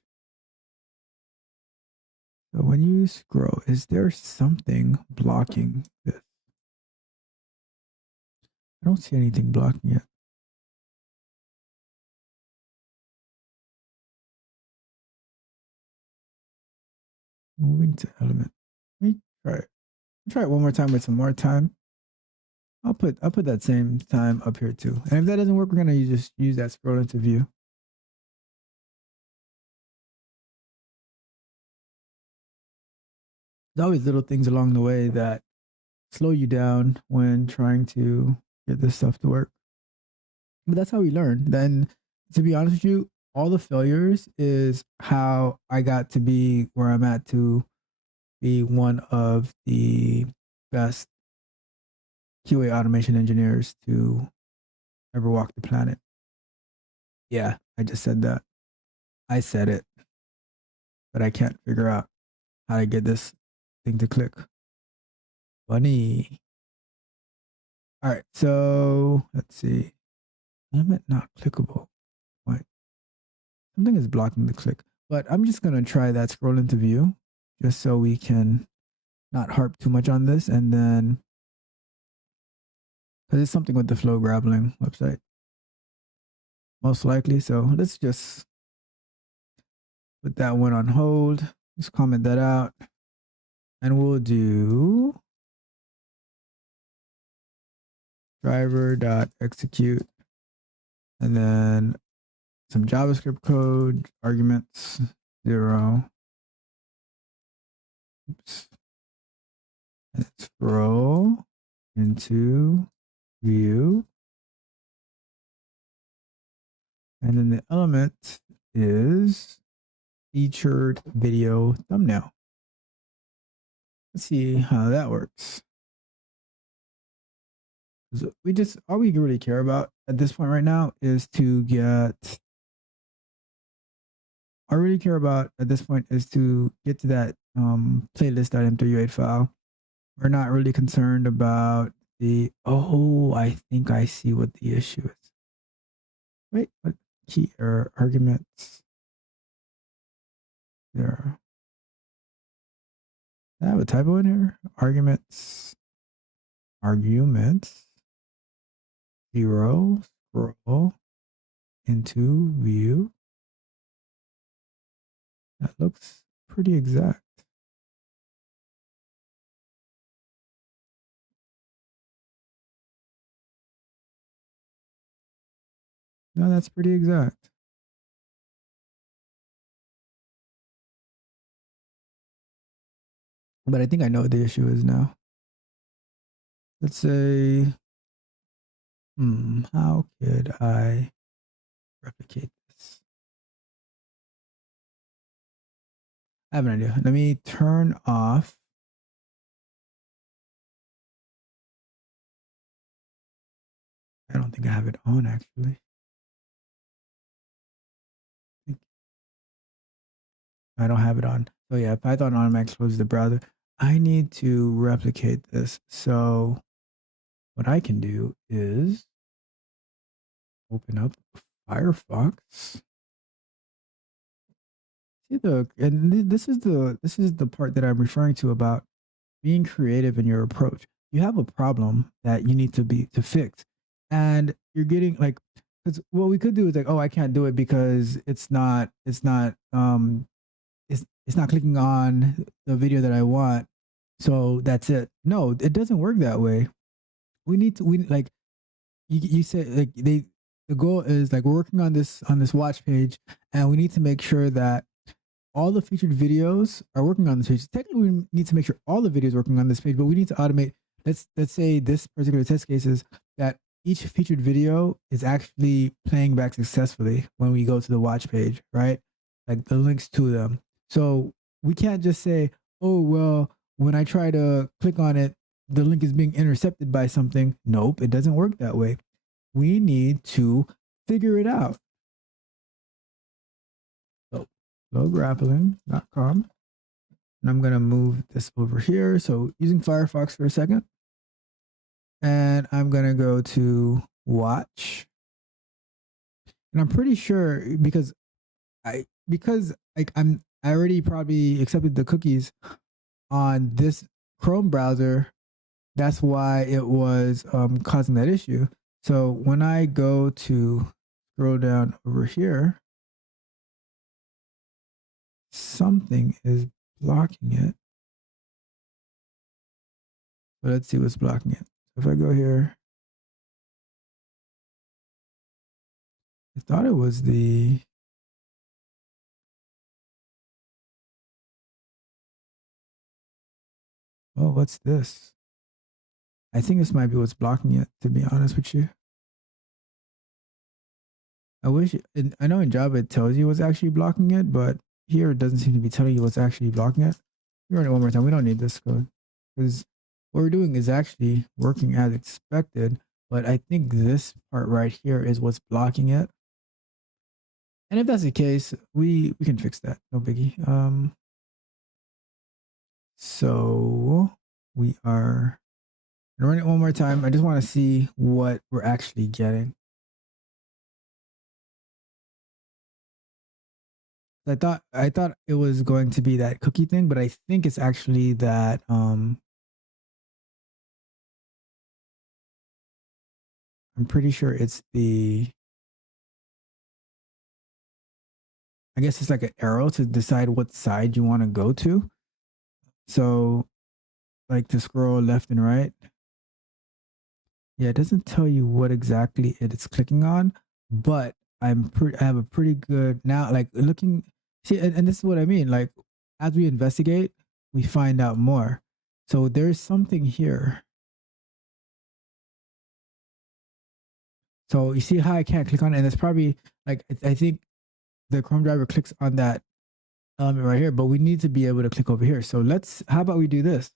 So when you scroll, is there something blocking this? I don't see anything blocking it. Moving to element. Let me try it. Try it one more time with some more time. I'll put that same time up here too. And if that doesn't work, we're gonna just use that scroll into view. There's always little things along the way that slow you down when trying to get this stuff to work. But that's how we learn. Then, to be honest with you, all the failures is how I got to be where I'm at, to be one of the best QA automation engineers to ever walk the planet. Yeah, I just said that. I said it, but I can't figure out how to get this thing to click. Funny. All right, so let's see. Element not clickable. Wait, something is blocking the click. But I'm just gonna try that scroll into view, just so we can not harp too much on this, and then because it's something with the flow grappling website, most likely. So let's just put that one on hold. Just comment that out, and we'll do driver.execute, and then some JavaScript code, arguments 0. Oops. And scroll into view. And then the element is featured video thumbnail. Let's see how that works. So all we really care about at this point right now is to get, all I really care about at this point is to get to that playlist.m3u8 file. We're not really concerned about the, I think I see what the issue is. Wait, what key error arguments? There. I have a typo in here. Arguments 0, scroll into view. That looks pretty exact. No, that's pretty exact. But I think I know what the issue is now. Let's say, how could I replicate this? I have an idea. Let me turn off. I don't think I have it on actually. I don't have it on. So yeah, Python automatically closes the browser. I need to replicate this. So what I can do is open up Firefox. See this is the part that I'm referring to about being creative in your approach. You have a problem that you need to fix, and you're getting like, because what we could do is like, I can't do it because it's not clicking on the video that I want. So that's it. No, it doesn't work that way. We like you said like the goal is like we're working on this watch page, and we need to make sure that all the featured videos are working on this page. Technically, we need to make sure all the videos are working on this page, but we need to automate. Let's say this particular test case is that each featured video is actually playing back successfully when we go to the watch page, right? Like the links to them. So we can't just say, oh well, when I try to click on it, the link is being intercepted by something. Nope, it doesn't work that way. We need to figure it out. So flowgrappling.com. And I'm going to move this over here. So using Firefox for a second. And I'm going to go to watch. And I'm pretty sure because I already probably accepted the cookies on this Chrome browser. That's why it was causing that issue. So when I go to scroll down over here, something is blocking it. But let's see what's blocking it. If I go here, I thought it was the oh, what's this? I think this might be what's blocking it, to be honest with you. I know in Java it tells you what's actually blocking it, but here it doesn't seem to be telling you what's actually blocking it. Let me run it one more time. We don't need this code because what we're doing is actually working as expected, but I think this part right here is what's blocking it. And if that's the case, we can fix that. No biggie. So we are gonna run it one more time. I just want to see what we're actually getting. I thought it was going to be that cookie thing, but I think it's actually that I'm pretty sure it's the I guess it's like an arrow to decide what side you want to go to. So like to scroll left and right. Yeah, it doesn't tell you what exactly it is clicking on, but I have a pretty good now like looking see and this is what I mean. Like as we investigate, we find out more. So there's something here. So you see how I can't click on it, and it's probably like I think the Chrome driver clicks on that element right here, but we need to be able to click over here. So how about we do this?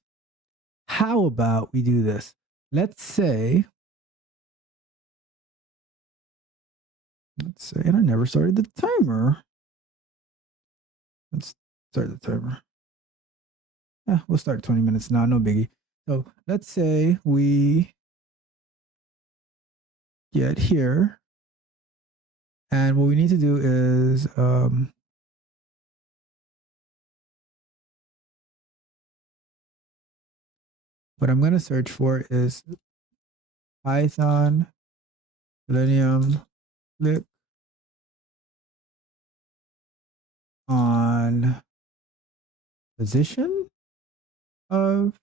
How about we do this? Let's say, and I never started the timer. Let's start the timer. Yeah, we'll start 20 minutes now, no biggie. So let's say we get here, and what we need to do is, what I'm going to search for is Python Selenium click on position of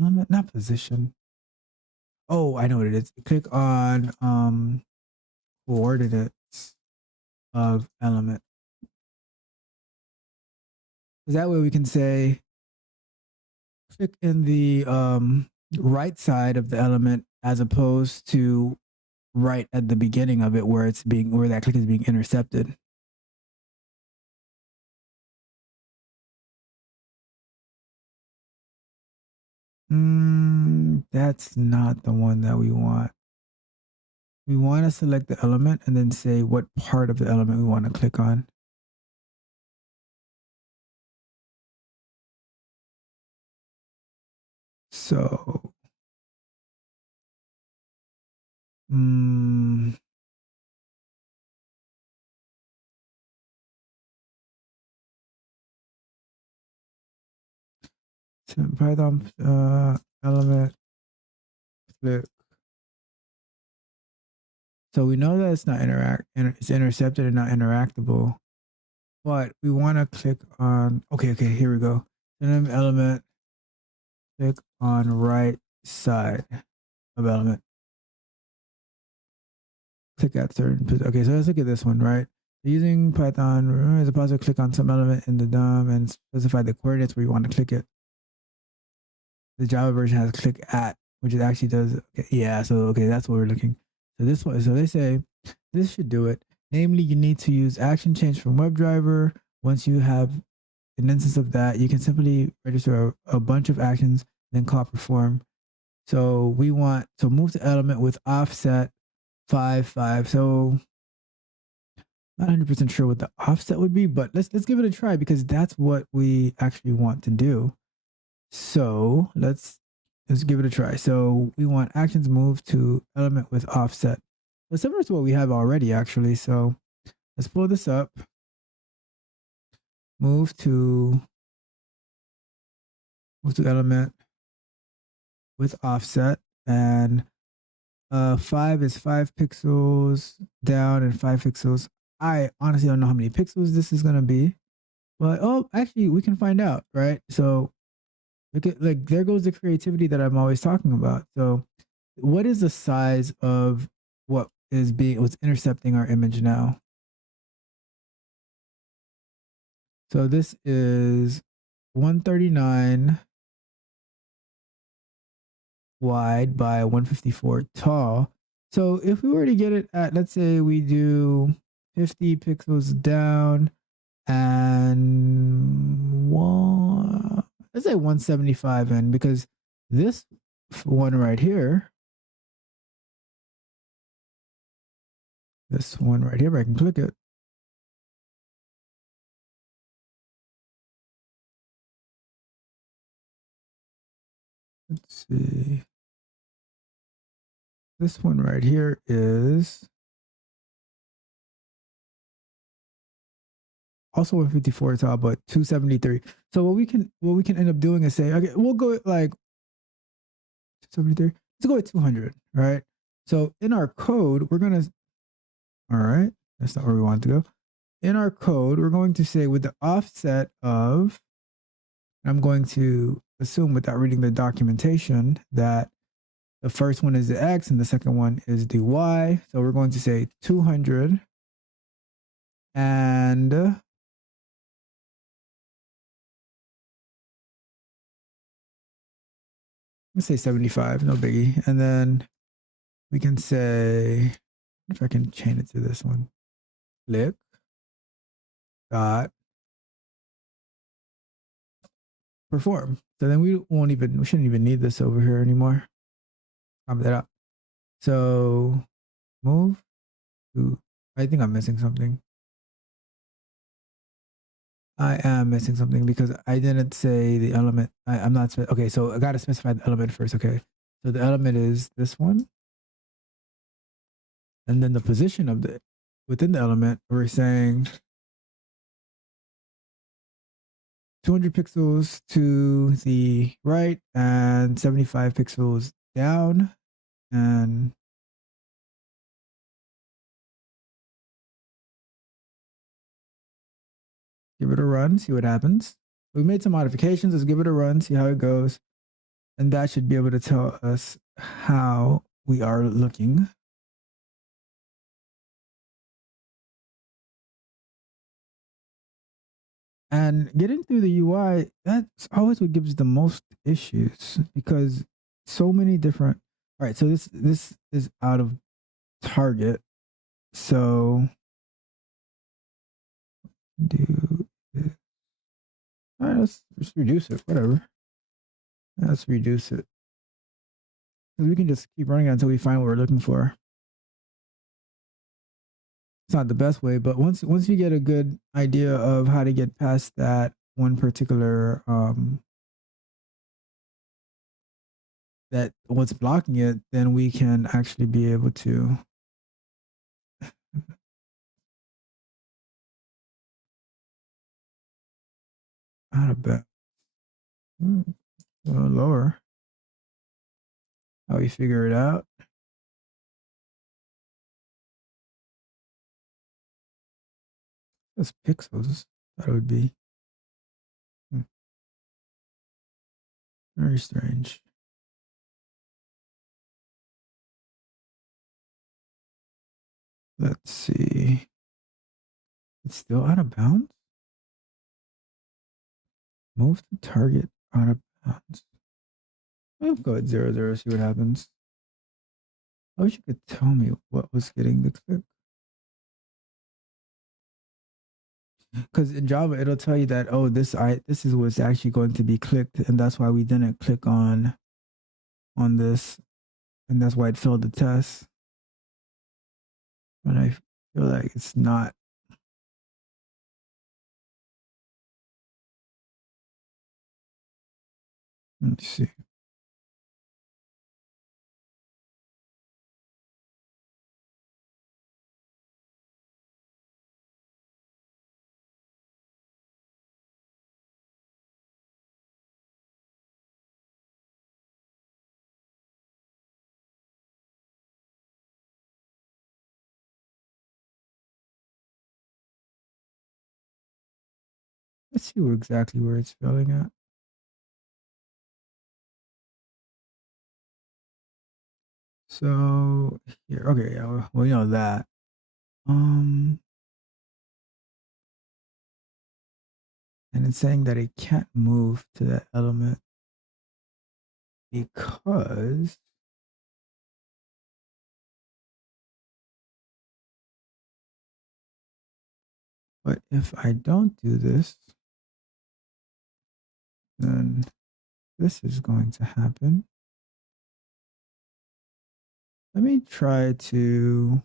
element, not position. Oh, I know what it is. Click on coordinates of element. Because that way we can say click in the right side of the element as opposed to right at the beginning of it where that click is being intercepted. That's not the one that we want. We want to select the element and then say what part of the element we want to click on. So, Python element click. So we know that it's not it's intercepted and not interactable. but we want to click on, okay, here we go. Selenium element, click on right side of element. Click at certain position. Okay, so let's look at this one, right? Using Python as a parser, click on some element in the DOM and specify the coordinates where you want to click it. The Java version has click at, which it actually does. Okay, yeah, so okay, that's what we're looking. So this one, so they say this should do it. Namely, you need to use action change from WebDriver. Once you have an instance of that, you can simply register a bunch of actions, then call perform. So we want to move the element with offset 5, 5. So not 100% sure what the offset would be, but let's give it a try because that's what we actually want to do. So let's give it a try. So we want actions move to element with offset. It's similar to what we have already, actually. So let's pull this up. Move to element with offset, and 5 is 5 pixels down and 5 pixels. I honestly don't know how many pixels this is gonna be, but oh, actually we can find out, right? So look at, like, there goes the creativity that I'm always talking about. So what is the size of what's intercepting our image now? So this is 139 wide by 154 tall. So if we were to get it at, let's say we do 50 pixels down and let's say 175 in, because this one right here, I can click it. Let's see. This one right here is also 154 tall, but 273. So what we can end up doing is say, okay, we'll go like 273. Let's go with 200, right? So in our code, we're gonna, all right, that's not where we want to go. In our code, we're going to say with the offset of, I'm going to assume without reading the documentation that the first one is the X and the second one is the Y. So we're going to say 200 and let's say 75, no biggie. And then we can say, if I can chain it to this one, click dot perform. So then we shouldn't even need this over here anymore. Comment that out. So move to, I think I'm missing something. I am missing something because I didn't say the element. I'm not, okay, so I got to specify the element first. Okay. So the element is this one. And then the position of within the element, we're saying 200 pixels to the right and 75 pixels down, and give it a run, see what happens. We made some modifications. Let's give it a run, see how it goes. And that should be able to tell us how we are looking. And getting through the UI, that's always what gives the most issues, because so many different, all right, so this is out of target. So do this. All right, let's just reduce it, whatever. Let's reduce it. We can just keep running it until we find what we're looking for. It's not the best way, but once you get a good idea of how to get past that one particular that what's blocking it, then we can actually be able to out of bet lower. How we figure it out. That's pixels. That would be very strange. Let's see. It's still out of bounds. Move the target out of bounds. I'll go at 0, 0, see what happens. I wish you could tell me what was getting the click. Because in Java, it'll tell you that, oh, this is what's actually going to be clicked, and that's why we didn't click on this, and that's why it failed the test. But I feel like it's not. Let me see. Let's see exactly where it's failing at. So here, okay, yeah, well, we know that. And it's saying that it can't move to that element because but if I don't do this, then this is going to happen. Let me try to,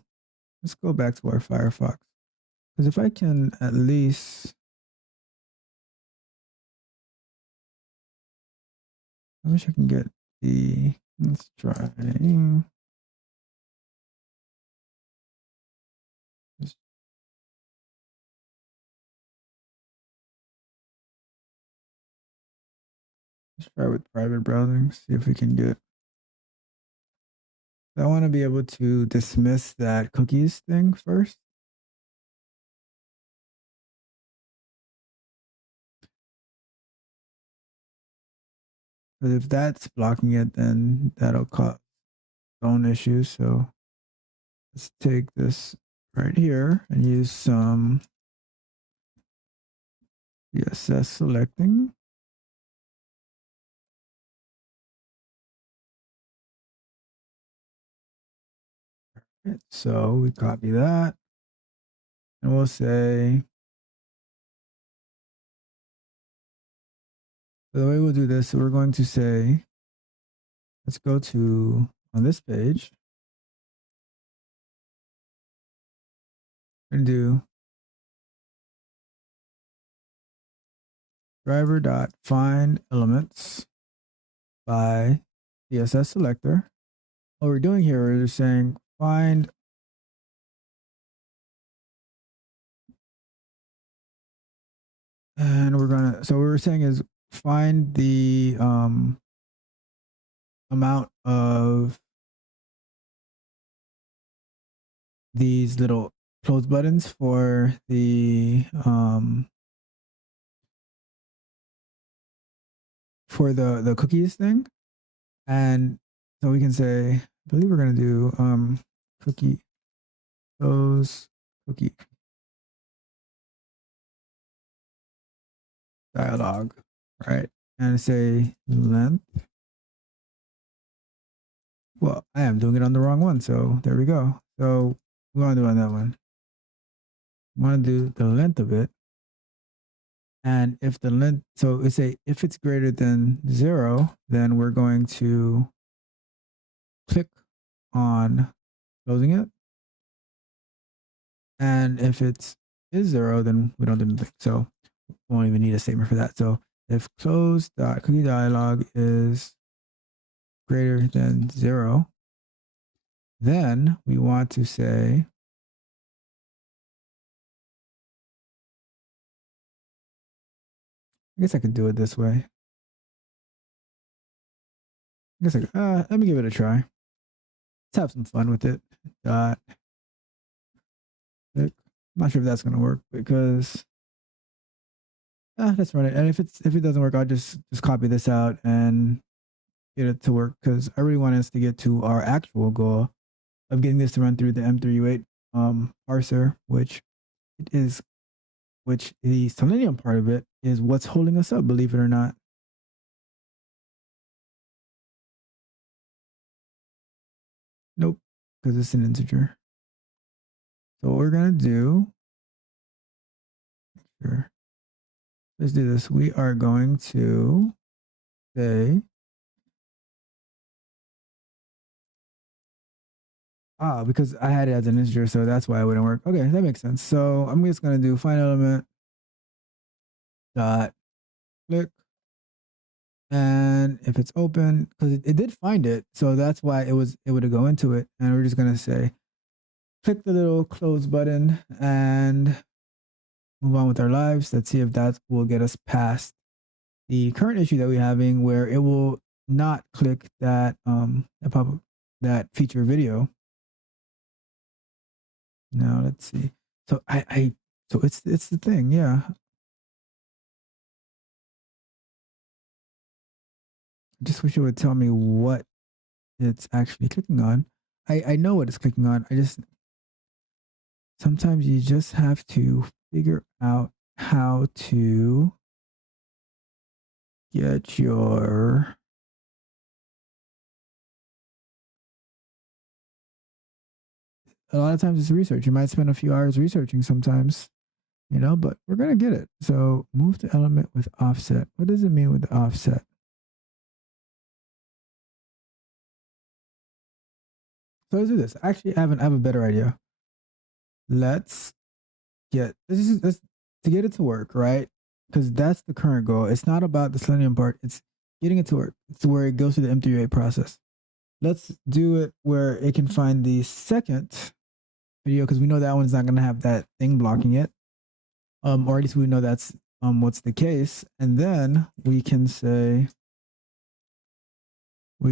let's go back to our Firefox. Because if I can at least, I wish I can get the, let's try. Let's try with private browsing, see if we can get. I want to be able to dismiss that cookies thing first. But if that's blocking it, then that'll cause its own issues. So let's take this right here and use some CSS selecting. Right, so we copy that and we'll say, so the way we'll do this, so we're going to say, let's go to, on this page, we're going to do driver.find elements by CSS selector. What we're doing here is saying find and we're gonna, so what we're saying is find the amount of these little close buttons for the cookies thing. And so we can say, I believe we're gonna do cookie close cookie dialog, right? And say length. Well, I am doing it on the wrong one, so there we go. So we want to do on that one. We want to do the length of it. And if the length, so we say if it's greater than 0, then we're going to click on closing it. And if it is 0, then we don't do anything. So we won't even need a statement for that. So if close.cookie dialog is greater than 0, then we want to say I guess I could do it this way. I guess let me give it a try. Let's have some fun with it. Dot click I'm not sure if that's gonna work because let's run it. And if it doesn't work, I'll just copy this out and get it to work because I really want us to get to our actual goal of getting this to run through the M3U8 parser, which the Selenium part of it is what's holding us up, believe it or not. Nope, because it's an integer. So what we're gonna do, sure, let's do this. We are going to say because I had it as an integer, so that's why it wouldn't work. Okay, that makes sense. So I'm just gonna do find element dot click, and if it's open, because it did find it, so that's why it would go into it, and we're just gonna say click the little close button and move on with our lives. Let's see if that will get us past the current issue that we're having, where it will not click that that feature video. Now let's see. So so it's the thing, yeah. I just wish it would tell me what it's actually clicking on. I know what it's clicking on. Sometimes you just have to figure out how to get your a lot of times it's research. You might spend a few hours researching sometimes, but we're going to get it. So move the element with offset. What does it mean with the offset? So let's do this. Actually, I have a better idea. Let's to get it to work, right? Because that's the current goal. It's not about the Selenium part. It's getting it to work. It's where it goes through the M3U8 process. Let's do it where it can find the second video, because we know that one's not going to have that thing blocking it. Or at least we know that's what's the case. And then we can say then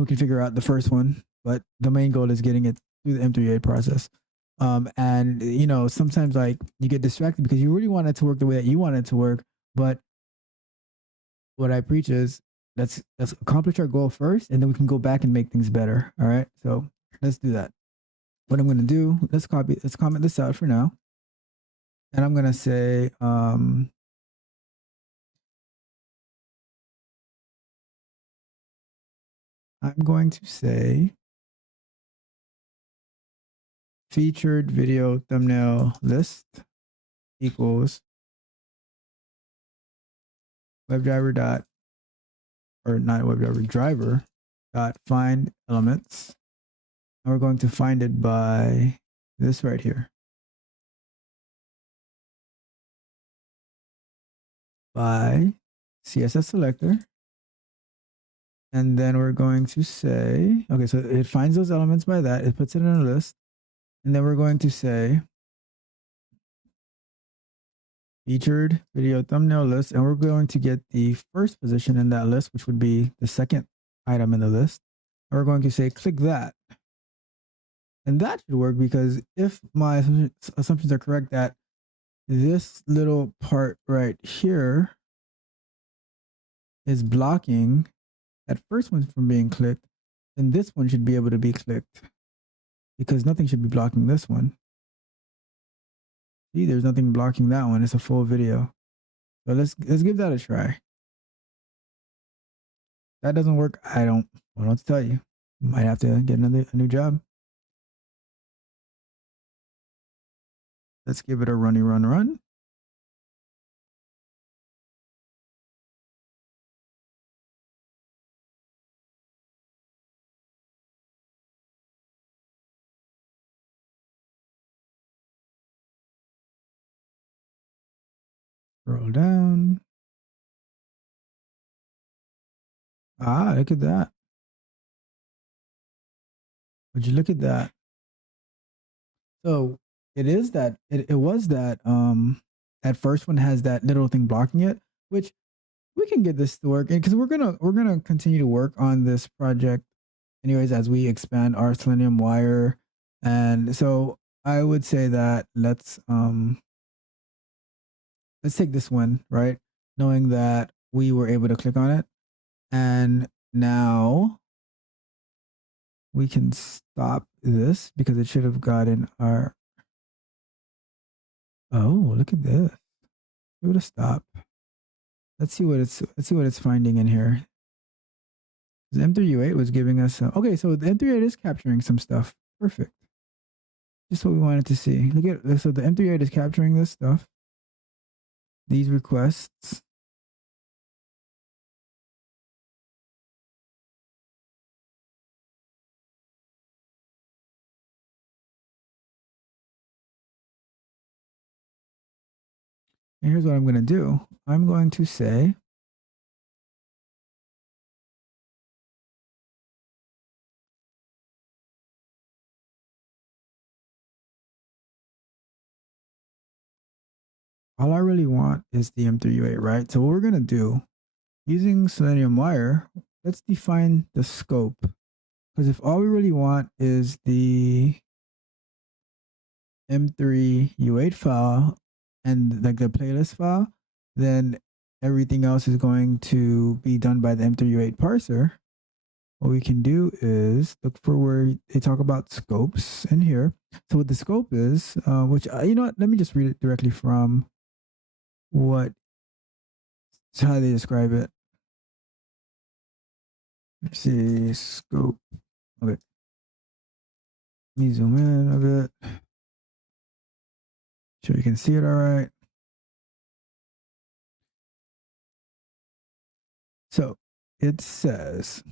we can figure out the first one, but the main goal is getting it through the M3U8 process. And sometimes like you get distracted because you really want it to work the way that you want it to work. But what I preach is let's accomplish our goal first, and then we can go back and make things better. All right. So let's do that. What I'm going to do, let's comment this out for now. And I'm going to say, I'm going to say featured video thumbnail list equals WebDriver driver dot find elements. And we're going to find it by this right here. By CSS selector. And then we're going to say, okay, so it finds those elements by that. It puts it in a list. And then we're going to say featured video thumbnail list. And we're going to get the first position in that list, which would be the second item in the list. And we're going to say click that. And that should work, because if my assumptions are correct that this little part right here is blocking that first one from being clicked, then this one should be able to be clicked, because nothing should be blocking this one. See, there's nothing blocking that one. It's a full video. So let's give that a try. If that doesn't work, I don't know what to tell you. Might have to get a new job. Let's give it a run. Scroll down. Look at that. Would you look at that? So it is that it was that that first one has that little thing blocking it, which we can get this to work, because we're gonna continue to work on this project anyways, as we expand our Selenium wire. And so I would say that let's take this one, right? Knowing that we were able to click on it. And now we can stop this because it should have gotten our, oh, look at this. Give it a stop. Let's see what it's finding in here. The M3U8 was giving us okay, so the M3U8 is capturing some stuff. Perfect. Just what we wanted to see. Look at, so the M3U8 is capturing this stuff. These requests. And here's what I'm going to do. I'm going to say all I really want is the M3U8, right? So what we're going to do, using Selenium wire, let's define the scope. Because if all we really want is the M3U8 file and like the playlist file, then everything else is going to be done by the M3U8 parser. What we can do is look for where they talk about scopes in here. So what the scope is, which, you know what, let me just read it directly from what, how they describe it. Let's see, scope. Okay. Let me zoom in a bit. Sure you can see it all right. So it says,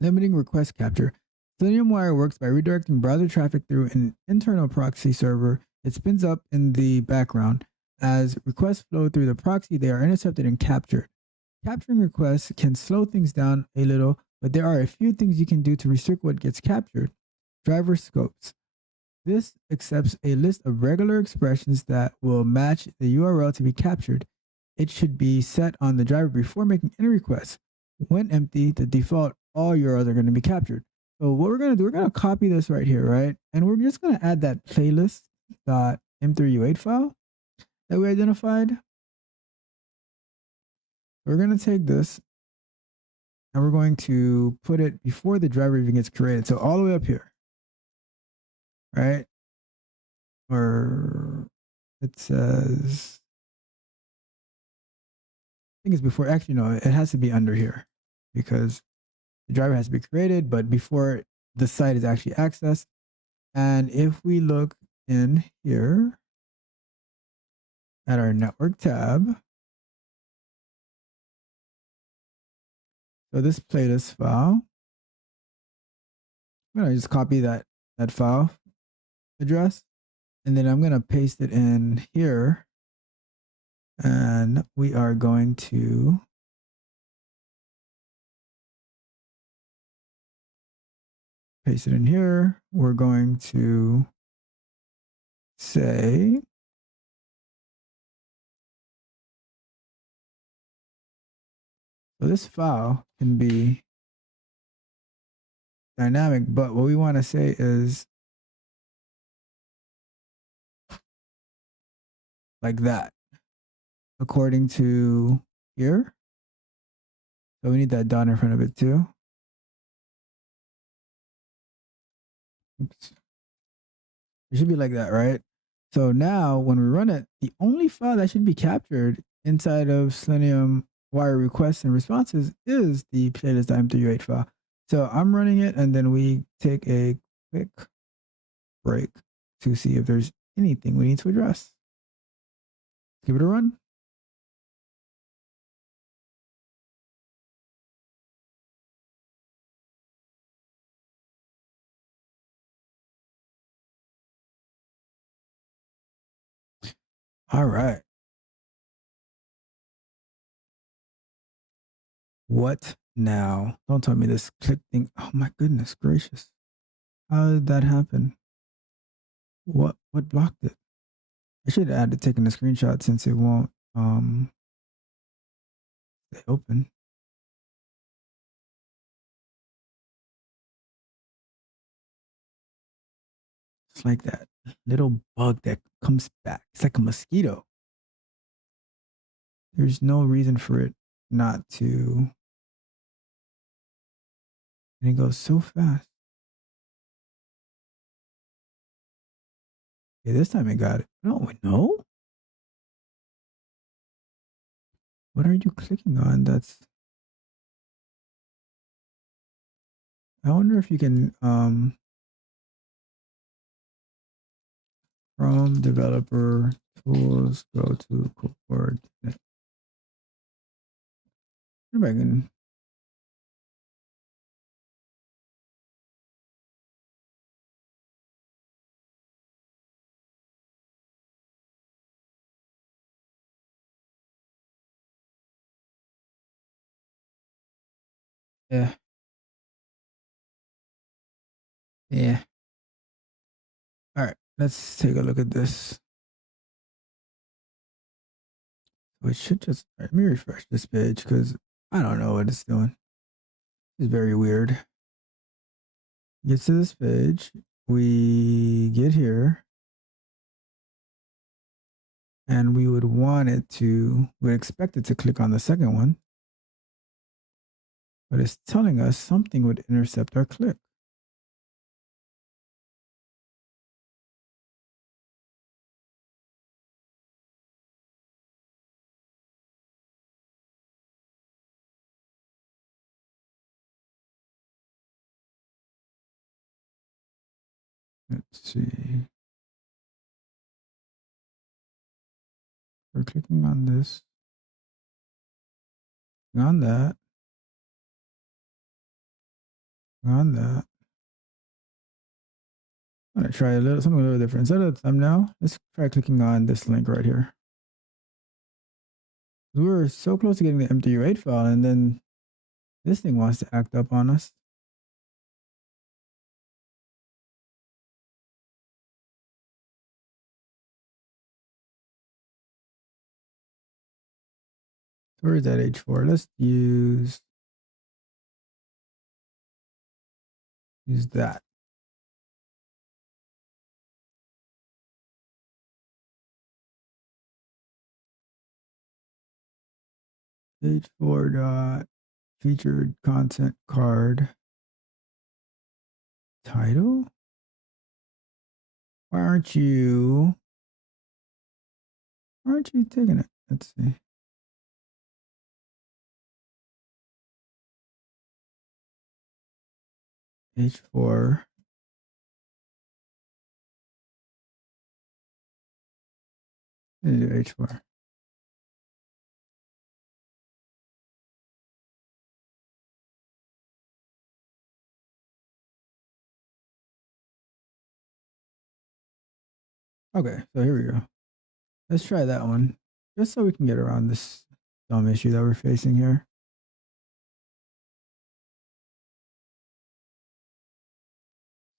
limiting request capture. Selenium-wire works by redirecting browser traffic through an internal proxy server. It spins up in the background. As requests flow through the proxy, they are intercepted and captured. Capturing requests can slow things down a little, but there are a few things you can do to restrict what gets captured. Driver scopes. This accepts a list of regular expressions that will match the URL to be captured. It should be set on the driver before making any requests. When empty, the default all URLs are going to be captured. So what we're going to do, we're going to copy this right here, right? And we're just going to add that playlist.m3u8 file that we identified. We're going to take this and we're going to put it before the driver even gets created. So all the way up here, right? Or it says, I think it's before, actually, no, it has to be under here because the driver has to be created, but before the site is actually accessed. And if we look in here at our network tab, so this playlist file, I'm going to just copy that file address, and then I'm going to paste it in here. And we are going to paste it in here. We're going to say, so this file can be dynamic, but what we want to say is like that, according to here. So we need that dot in front of it too. Oops. It should be like that, right? So now when we run it, the only file that should be captured inside of Selenium wire requests and responses is the playlist.m3u8 file. So I'm running it, and then we take a quick break to see if there's anything we need to address. Give it a run. All right. What now? Don't tell me this click thing. Oh my goodness gracious. How did that happen? What blocked it? I should have added taking a screenshot since it won't stay open. It's like that little bug that comes back. It's like a mosquito. There's no reason for it not to. And it goes so fast. Okay, this time it got it. No. What are you clicking on? I wonder if you can from developer tools go to coordinate. If I can. Yeah. Yeah. All right. Let's take a look at this. So it should just let me refresh this page because I don't know what it's doing. It's very weird. Get to this page. We get here. And we would expect it to click on the second one. But it's telling us something would intercept our click. Let's see. We're clicking on this. On that. On that. I'm gonna try something a little different. Instead of the thumbnail, let's try clicking on this link right here. We were so close to getting the M3U8 file, and then this thing wants to act up on us. Where is that H4? Let's use that. H4 dot featured content card title. Why aren't you taking it? Let's see. H4. H4. Okay, so here we go. Let's try that one. Just so we can get around this dumb issue that we're facing here.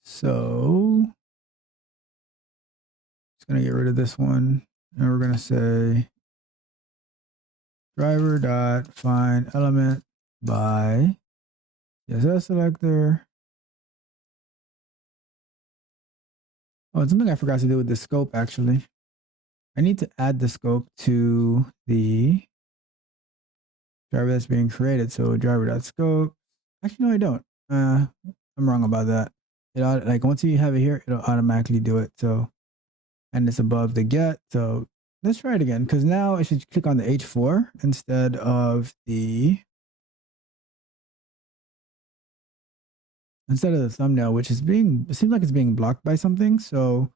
So just gonna get rid of this one. And we're gonna say driver dot find element by CSS selector. Oh, it's something I forgot to do with the scope actually. I need to add the scope to the driver that's being created. So driver.scope. Actually, no, I don't. I'm wrong about that. Like once you have it here, it'll automatically do it. So, and it's above the get. So let's try it again because now I should click on the H4 instead of the thumbnail, which is it seems like it's being blocked by something. So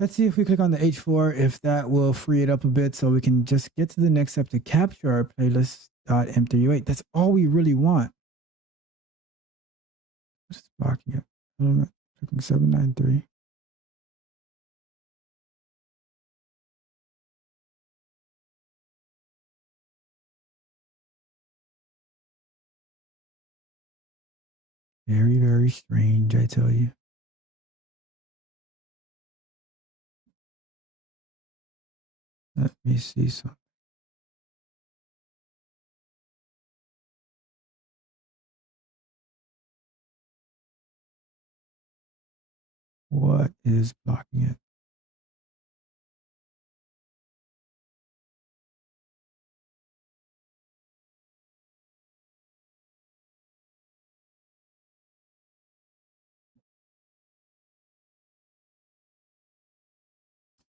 let's see if we click on the H4, if that will free it up a bit so we can just get to the next step to capture our playlist.m3u8. That's all we really want. Just blocking it. Element, clicking 793. Very, very strange, I tell you. Let me see something. What is blocking it?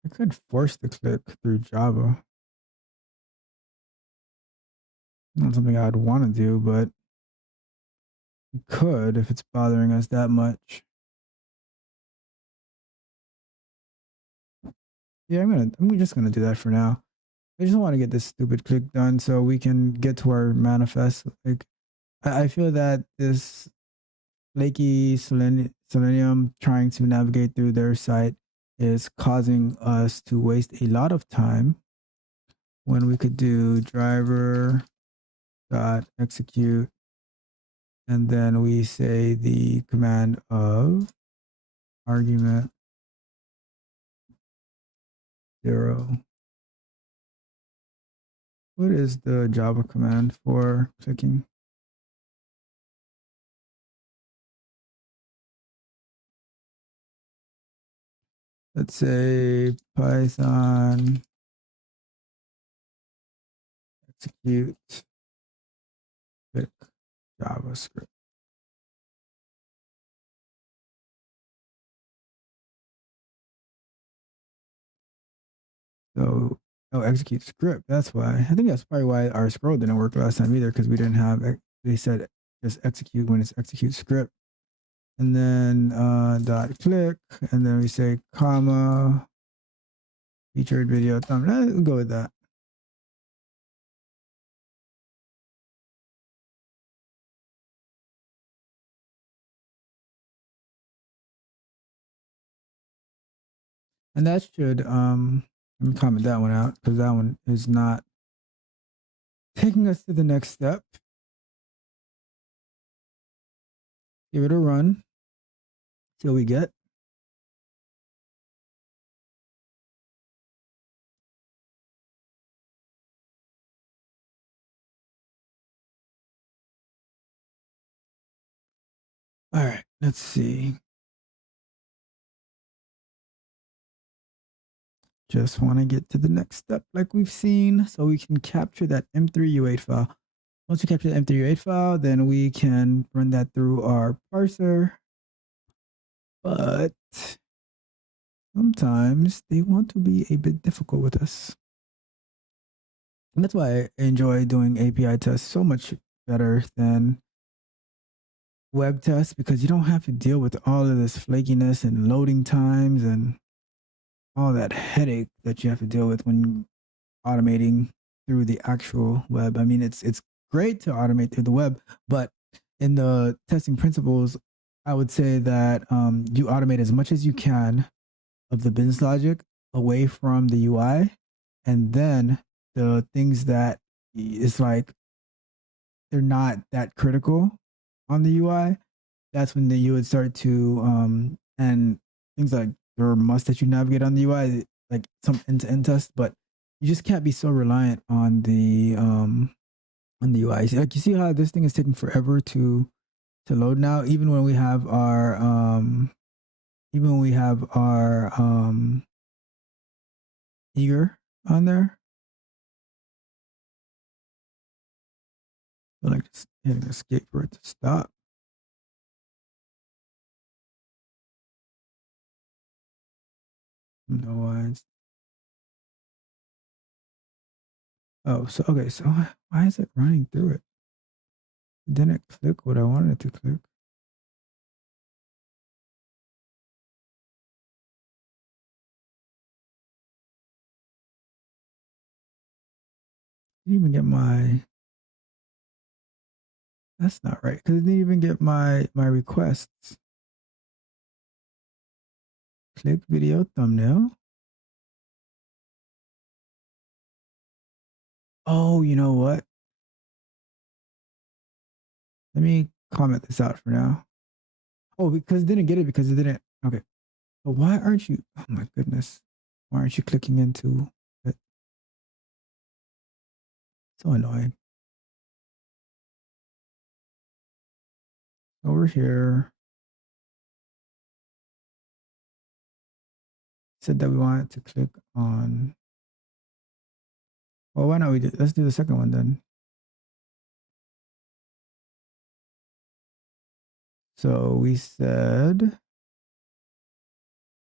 I could force the click through Java. Not something I'd want to do, but we could if it's bothering us that much. Yeah, I'm just gonna do that for now. I just want to get this stupid click done so we can get to our manifest. Like, I feel that this flaky Selenium trying to navigate through their site is causing us to waste a lot of time when we could do driver dot execute and then we say the command of argument 0. What is the Java command for clicking? Let's say Python execute click JavaScript. So, oh, execute script. That's why. I think that's probably why our scroll didn't work last time either, because we didn't have, they said just execute when it's execute script. And then dot click, and then we say comma, featured video thumbnail. We'll go with that. And that should, let me comment that one out because that one is not taking us to the next step. Give it a run. See what we get. All right, let's see. Just want to get to the next step like we've seen so we can capture that M3U8 file. Once we capture the M3U8 file, then we can run that through our parser. But sometimes they want to be a bit difficult with us. And that's why I enjoy doing API tests so much better than web tests because you don't have to deal with all of this flakiness and loading times and all that headache that you have to deal with when automating through the actual web. I mean, it's great to automate through the web, but in the testing principles, I would say that you automate as much as you can of the business logic away from the UI, and then the things that is like they're not that critical on the UI. That's when you would start to and things like there are musts that you navigate on the UI, like some end-to-end tests, but you just can't be so reliant on the UI. Like you see how this thing is taking forever to load now, even when we have our eager on there. I like just hitting escape for it to stop. No why it's oh, so okay, so why is it running through it? It didn't click what I wanted it to click. Didn't even get my that's not right because it didn't even get my requests. Click video thumbnail. Oh, you know what? Let me comment this out for now. Oh, because it didn't get it because it didn't. Okay. But why aren't you? Oh my goodness. Why aren't you clicking into it? So annoying. Over here. said that we wanted to click on. Well, why not let's do the second one then. So we said,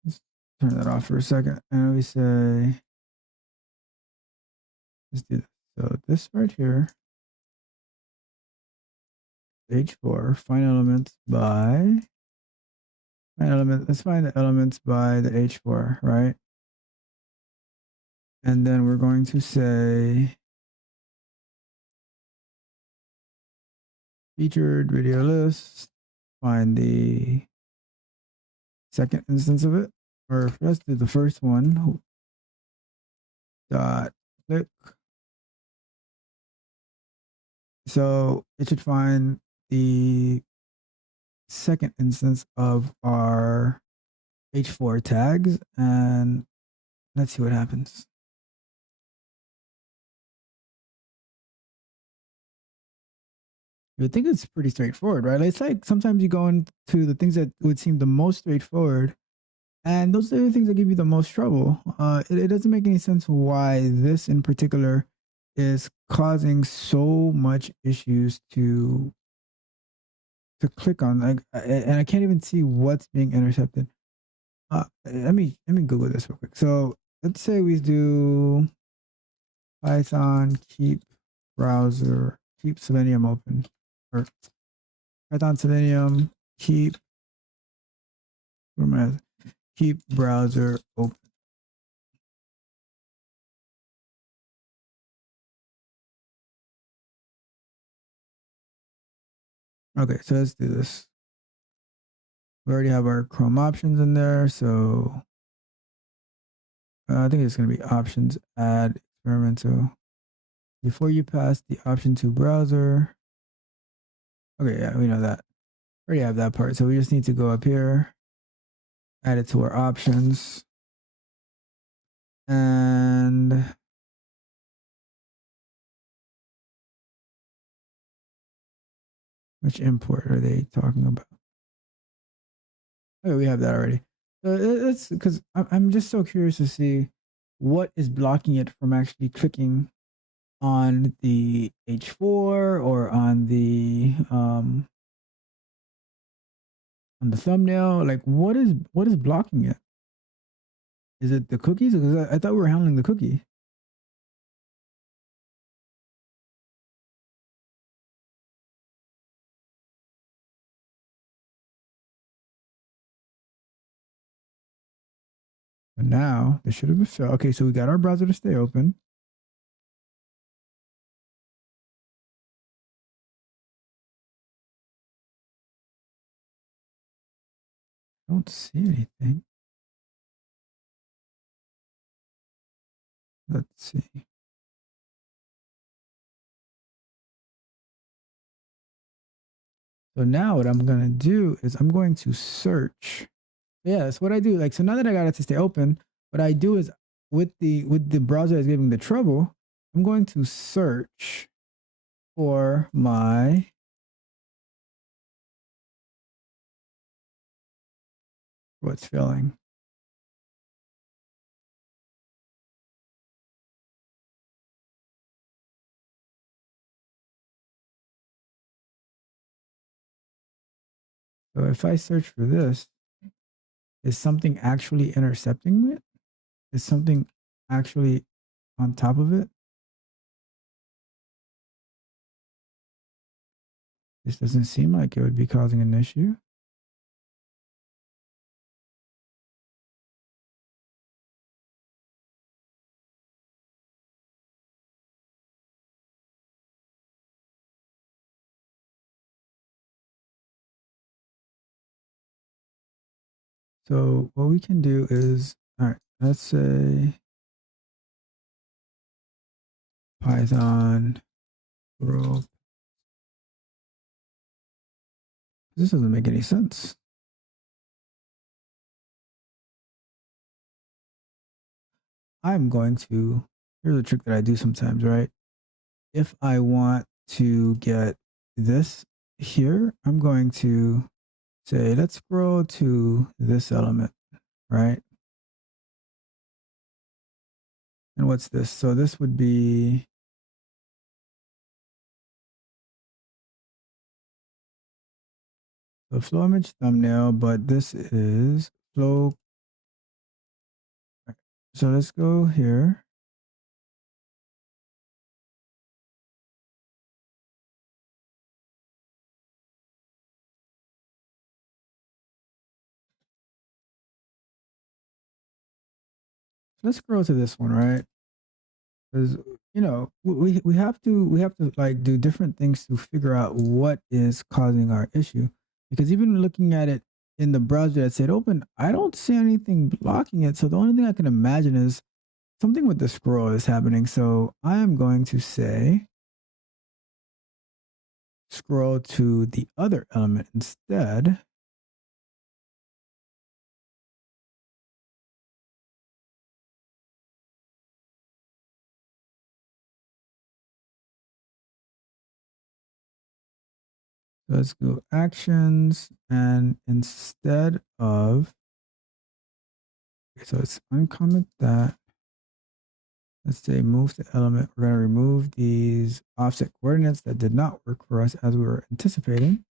let's turn that off for a second. And we say, let's do this. So this right here, H4, find elements by, let's find the elements by the H4, right? And then we're going to say featured video list, find the second instance of it, or let's do the first one. Dot click. So it should find the second instance of our H4 tags, and let's see what happens. You would think it's pretty straightforward, right? It's like sometimes you go into the things that would seem the most straightforward, and those are the things that give you the most trouble. It doesn't make any sense why this in particular is causing so much issues to click on. Like, and I can't even see what's being intercepted. Let me Google this real quick. So let's say we do Python keep browser keep Selenium open, or Python Selenium keep browser open. Okay, so let's do this. We already have our Chrome options in there, so I think it's going to be options add experimental. Before you pass the option to browser. Okay, yeah, we know that. We already have that part, so we just need to go up here, add it to our options, and which import are they talking about? Okay, we have that already. So it's because I'm just so curious to see what is blocking it from actually clicking on the H4 or on the thumbnail. Like, what is blocking it? Is it the cookies? Because I thought we were handling the cookie. But now this should have been filled. Okay, so we got our browser to stay open. I don't see anything. Let's see. So now what I'm gonna do is I'm going to search. Yeah, that's what I do. Like, so now that I got it to stay open, what I do is with the browser that's giving the trouble, I'm going to search for my what's failing. So if I search for this, is something actually intercepting it? Is something actually on top of it? This doesn't seem like it would be causing an issue. So what we can do is, all right, let's say Python row. This doesn't make any sense. I'm going to, here's a trick that I do sometimes, right? If I want to get this here, I'm going to say, let's scroll to this element, right? And what's this? So this would be the flow image thumbnail, but this is flow. So let's go here. Let's scroll to this one, right? Because we have to like do different things to figure out what is causing our issue. Because even looking at it in the browser that said open, I don't see anything blocking it. So the only thing I can imagine is something with the scroll is happening. So I am going to say scroll to the other element instead. Let's go actions, and instead of, okay, so it's uncomment that, let's say move the element. We're going to remove these offset coordinates that did not work for us as we were anticipating.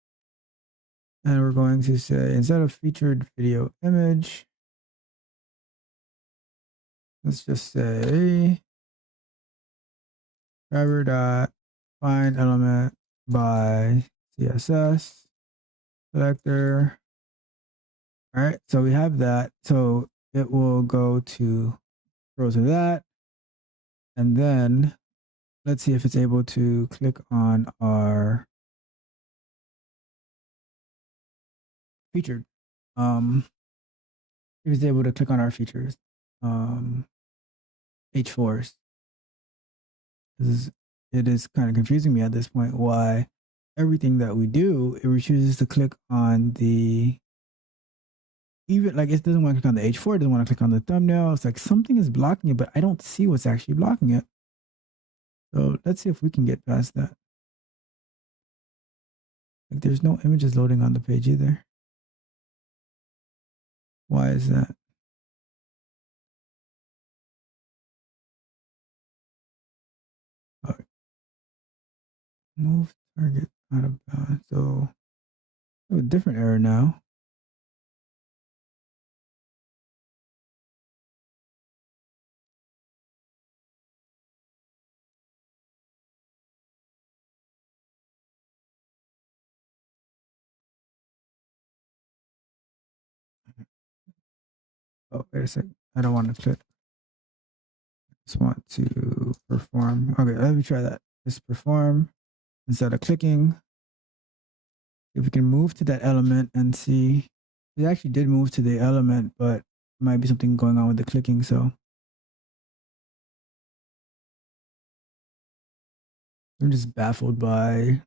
And we're going to say, instead of featured video image, let's just say driver dot find element by CSS selector. All right, so we have that. So it will go to rows of that. And then let's see if it's able to click on our featured. If it's able to click on our features, H4s. It is kind of confusing me at this point why everything that we do, it refuses to click on the, even like it doesn't want to click on the H4, it doesn't want to click on the thumbnail. It's like something is blocking it, but I don't see what's actually blocking it. So let's see if we can get past that. Like there's no images loading on the page either. Why is that? All right. Move target out of bounds. So I have a different error now. Oh, wait a second. I don't want to click. I just want to perform. Okay, let me try that. Just perform instead of clicking. If we can move to that element and see, it actually did move to the element, but there might be something going on with the clicking. So I'm just baffled by,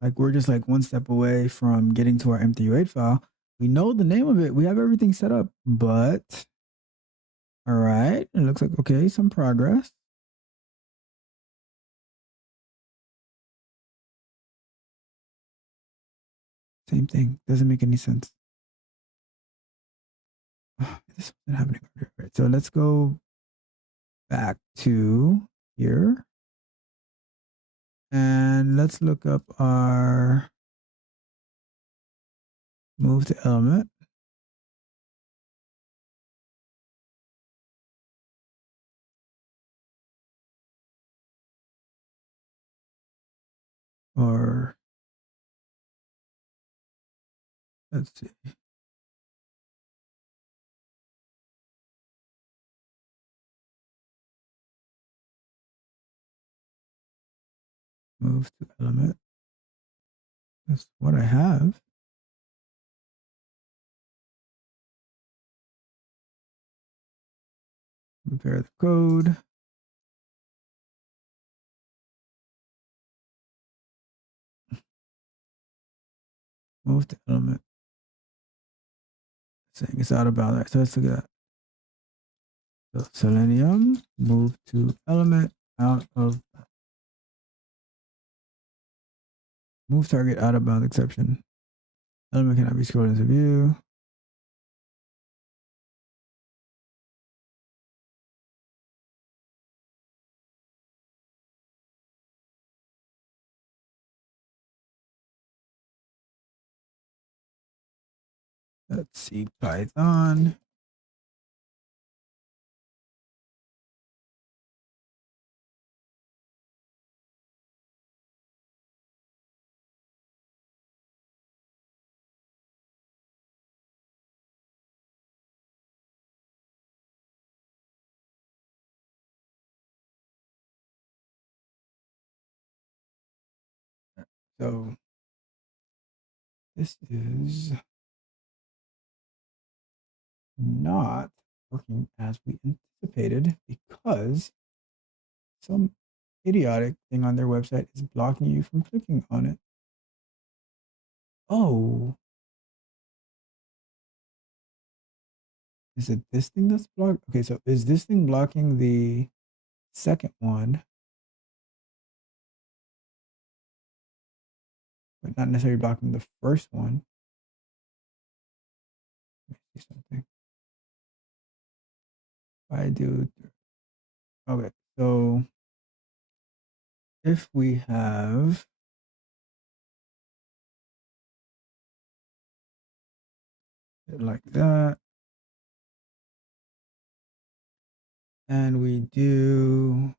like, we're just like one step away from getting to our M3U8 file. We know the name of it. We have everything set up, but all right. It looks like, okay, some progress. Same thing. Doesn't make any sense. This wasn't happening earlier. Right. So let's go back to here. And let's look up our move to element. Or let's see. Move to element. That's what I have. Compare the code. Move to element. Saying it's out of bounds. So let's look at that. So Selenium, move to element, out of, move target out of bounds exception. Element cannot be scrolled into view. Let's see, Python. So this is not working as we anticipated because some idiotic thing on their website is blocking you from clicking on it. Oh, is it this thing that's blocked? Okay, so is this thing blocking the second one, but not necessarily blocking the first one? Let me see something. If I do, okay, so if we have it like that, and we do,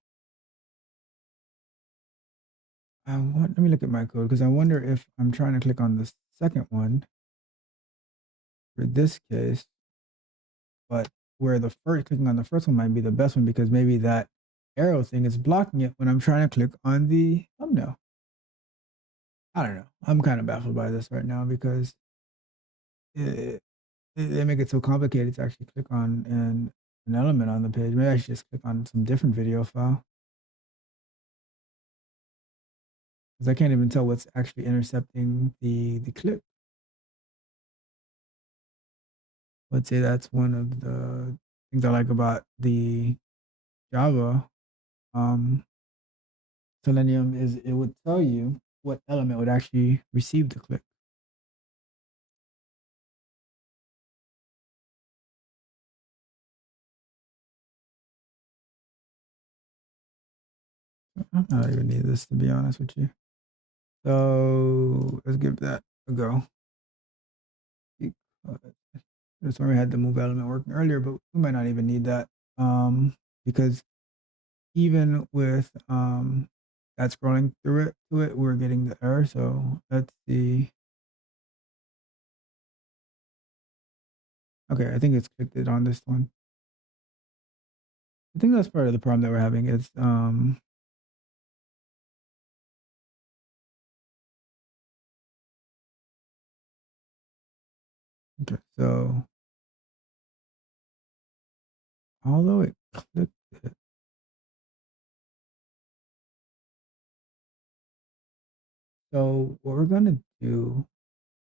let me look at my code because I wonder if I'm trying to click on the second one for this case, but where the first clicking on the first one might be the best one because maybe that arrow thing is blocking it when I'm trying to click on the thumbnail. I don't know. I'm kind of baffled by this right now because they make it so complicated to actually click on an element on the page. Maybe I should just click on some different video file because I can't even tell what's actually intercepting the clip. Let's say that's one of the things I like about the Java Selenium is it would tell you what element would actually receive the click. I don't even need this to be honest with you. So let's give that a go. That's where we had the move element working earlier, but we might not even need that because even with that scrolling through it, we're getting the error. So let's see. Okay, I think it's clicked it on this one. I think that's part of the problem that we're having is okay, so although it clicked it, so what we're gonna do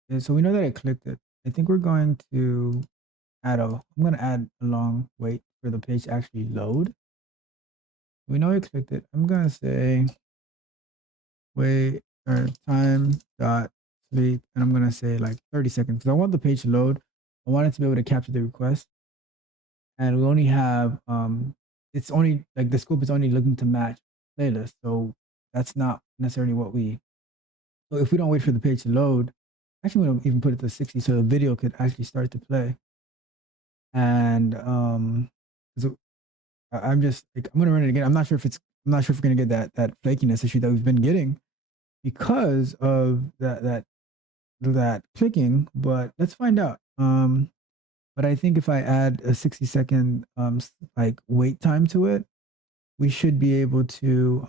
is so we know that it clicked it. I think we're going to I'm gonna add a long wait for the page to actually load. We know it clicked it. I'm gonna say wait or time dot sleep, and I'm gonna say like 30 seconds because I want the page to load. I want it to be able to capture the request, and we only have it's only like the scope is only looking to match playlist, so that's not necessarily what we. So if we don't wait for the page to load, actually, we don't even put it to 60, so the video could actually start to play. And so I'm just like I'm gonna run it again. I'm not sure if we're gonna get that flakiness issue that we've been getting because of that clicking, but let's find out. But I think if I add a 60-second like wait time to it, we should be able to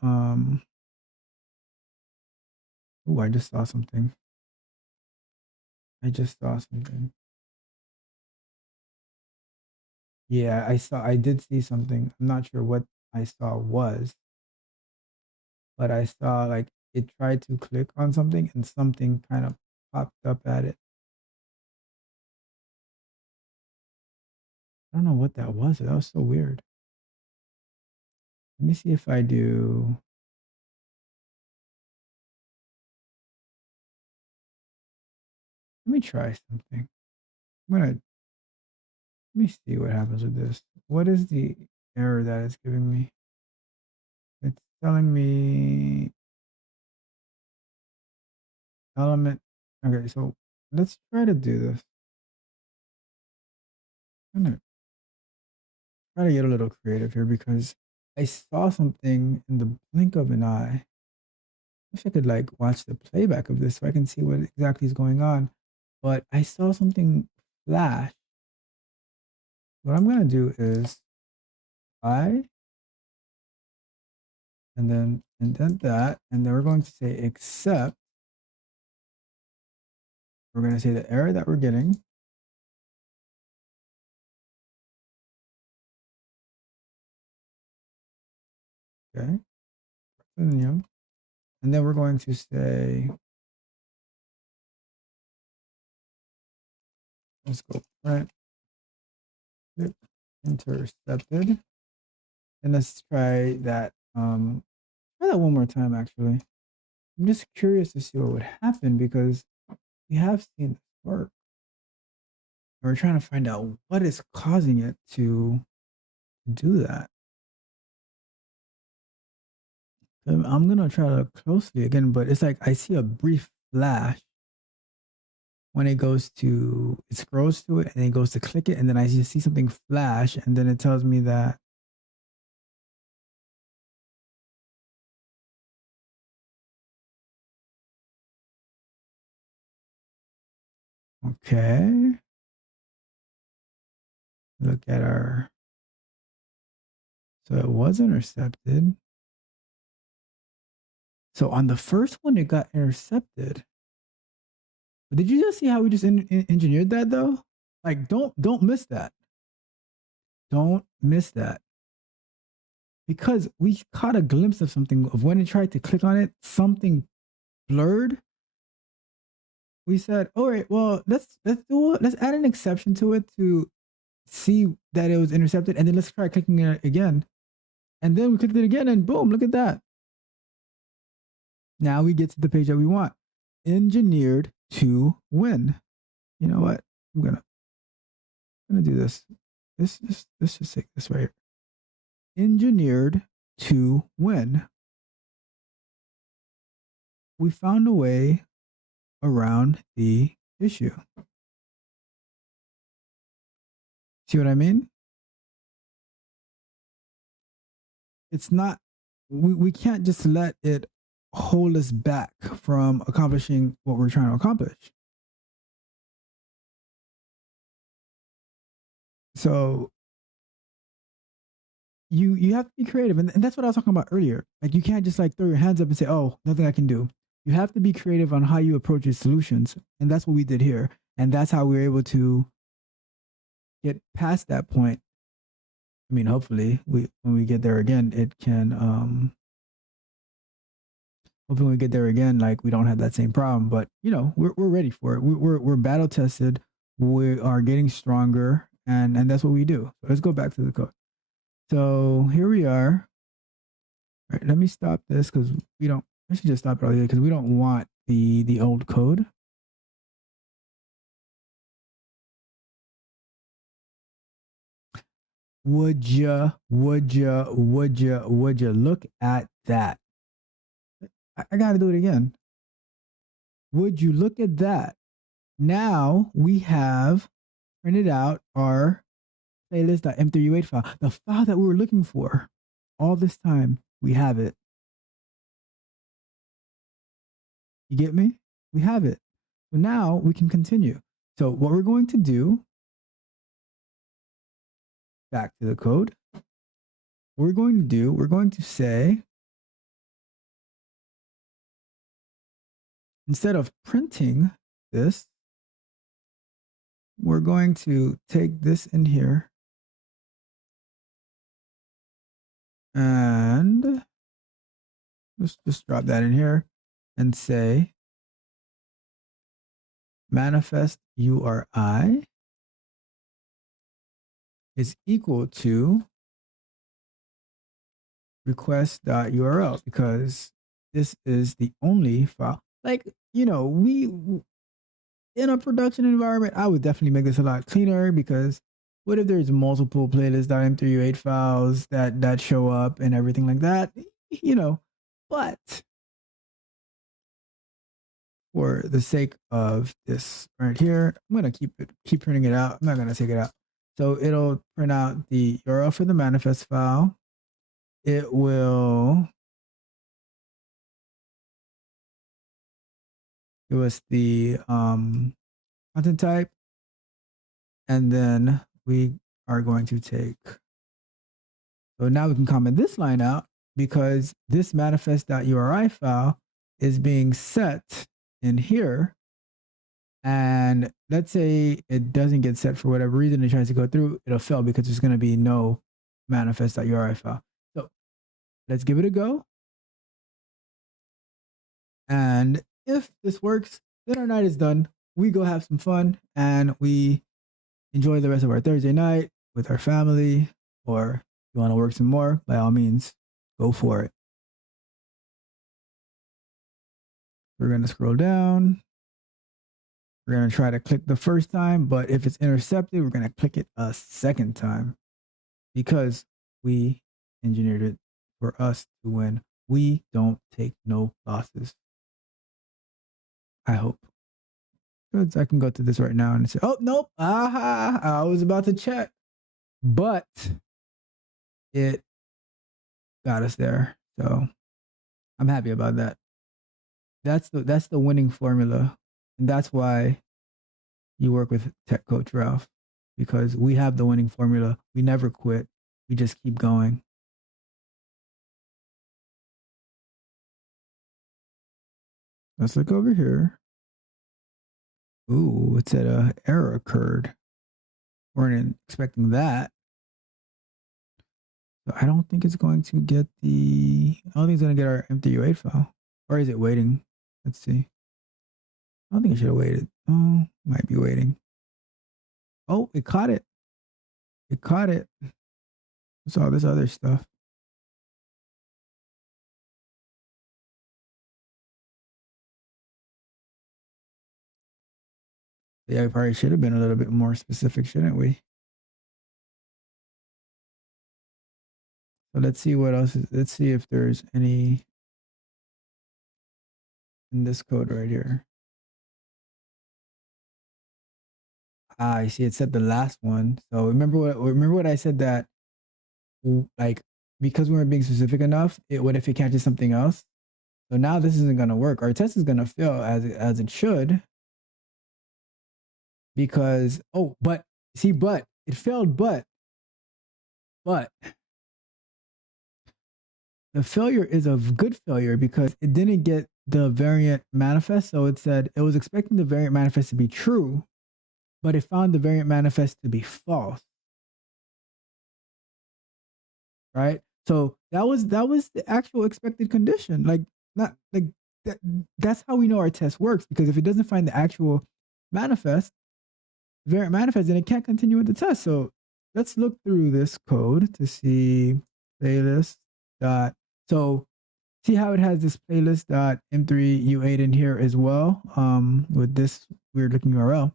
oh, I just saw something. I just saw something. Yeah, I did see something. I'm not sure what I saw was, but I saw like it tried to click on something and something kind of popped up at it. I don't know what that was. That was so weird. Let me see if I do. Let me try something. I'm gonna let me see what happens with this. What is the error that it's giving me? It's telling me element. Okay, so let's try to do this. I'm gonna try to get a little creative here because I saw something in the blink of an eye. Wish I could like watch the playback of this so I can see what exactly is going on. But I saw something flash. What I'm gonna do is I and then indent that, and then we're going to say except. We're going to say the error that we're getting. Okay. And then we're going to say, let's go print intercepted. And let's try that. Try that one more time, actually. I'm just curious to see what would happen because we have seen this work. And we're trying to find out what is causing it to do that. I'm going to try to look closely again, but it's like I see a brief flash when it goes to, it scrolls to it and it goes to click it. And then I just see something flash and then it tells me that okay. Look at our, so it was intercepted. So on the first one, it got intercepted. But did you just see how we just engineered that though? Like, don't miss that. Don't miss that. Because we caught a glimpse of something of when it tried to click on it, something blurred. We said, all right, well, let's add an exception to it to see that it was intercepted, and then let's try clicking it again. And then we clicked it again, and boom, look at that. Now we get to the page that we want. Engineered to win. You know what? I'm gonna do this. Let's just take this right here. Engineered to win. We found a way around the issue. See what I mean? It's not, we can't just let it hold us back from accomplishing what we're trying to accomplish. So you have to be creative, and that's what I was talking about earlier. Like, you can't just like throw your hands up and say, oh, nothing I can do. You have to be creative on how you approach your solutions, and that's what we did here, and that's how we were able to get past that point. I mean, hopefully when we get there again, it can hopefully when we get there again, like, we don't have that same problem. But you know, we're ready for it. We're battle tested. We are getting stronger, and that's what we do. So let's go back to the code. So here we are. All right, let me stop this because we don't. I should just stop it all here because we don't want the old code. Would ya look at that? I got to do it again. Would you look at that? Now we have printed out our playlist.m3u8 file, the file that we were looking for all this time. We have it. You get me? We have it. So now we can continue. So what we're going to do, back to the code, we're going to say, instead of printing this, we're going to take this in here and let's just drop that in here and say manifest URI is equal to request.url because this is the only file. Like, you know, we in a production environment, I would definitely make this a lot cleaner because what if there's multiple playlist.m3u8 files that show up and everything like that, you know, but for the sake of this right here, I'm going to keep printing it out. I'm not going to take it out. So it'll print out the URL for the manifest file. It will give us the content type, and then we are going to take. So now we can comment this line out because this manifest.uri file is being set in here. And let's say it doesn't get set for whatever reason, it tries to go through, it'll fail because there's going to be no manifest.uri file. So let's give it a go. And if this works, then our night is done. We go have some fun and we enjoy the rest of our Thursday night with our family, or if you want to work some more, by all means, go for it. We're going to scroll down. We're going to try to click the first time, but if it's intercepted, we're going to click it a second time because we engineered it for us to win. We don't take no losses. I hope. Good. I can go to this right now and say, oh, nope. Aha. I was about to check, but it got us there. So I'm happy about that. That's the winning formula. And that's why you work with Tech Coach Ralph, because we have the winning formula. We never quit. We just keep going. Let's look over here. Ooh, it said an error occurred. Weren't expecting that. So I don't think it's going to get I don't think it's going to get our M3U8 file. Or is it waiting? Let's see. I don't think it should have waited. Oh, might be waiting. Oh, it caught it. It caught it. What's all this other stuff? Yeah, we probably should have been a little bit more specific, shouldn't we? So let's see what else let's see if there's any in this code right here. Ah, I see it said the last one. So remember what I said, that like, because we weren't being specific enough, what if it catches something else? So now this isn't gonna work. Our test is gonna fail as it should. Because but it failed, but the failure is a good failure because it didn't get the variant manifest. So it said it was expecting the variant manifest to be true, but it found the variant manifest to be false. Right? So that was the actual expected condition. Like, not like that's how we know our test works, because if it doesn't find the actual manifest, variant manifest, then it can't continue with the test. So let's look through this code to see playlist dot. So see how it has this playlist dot M3U8 in here as well, with this weird looking URL.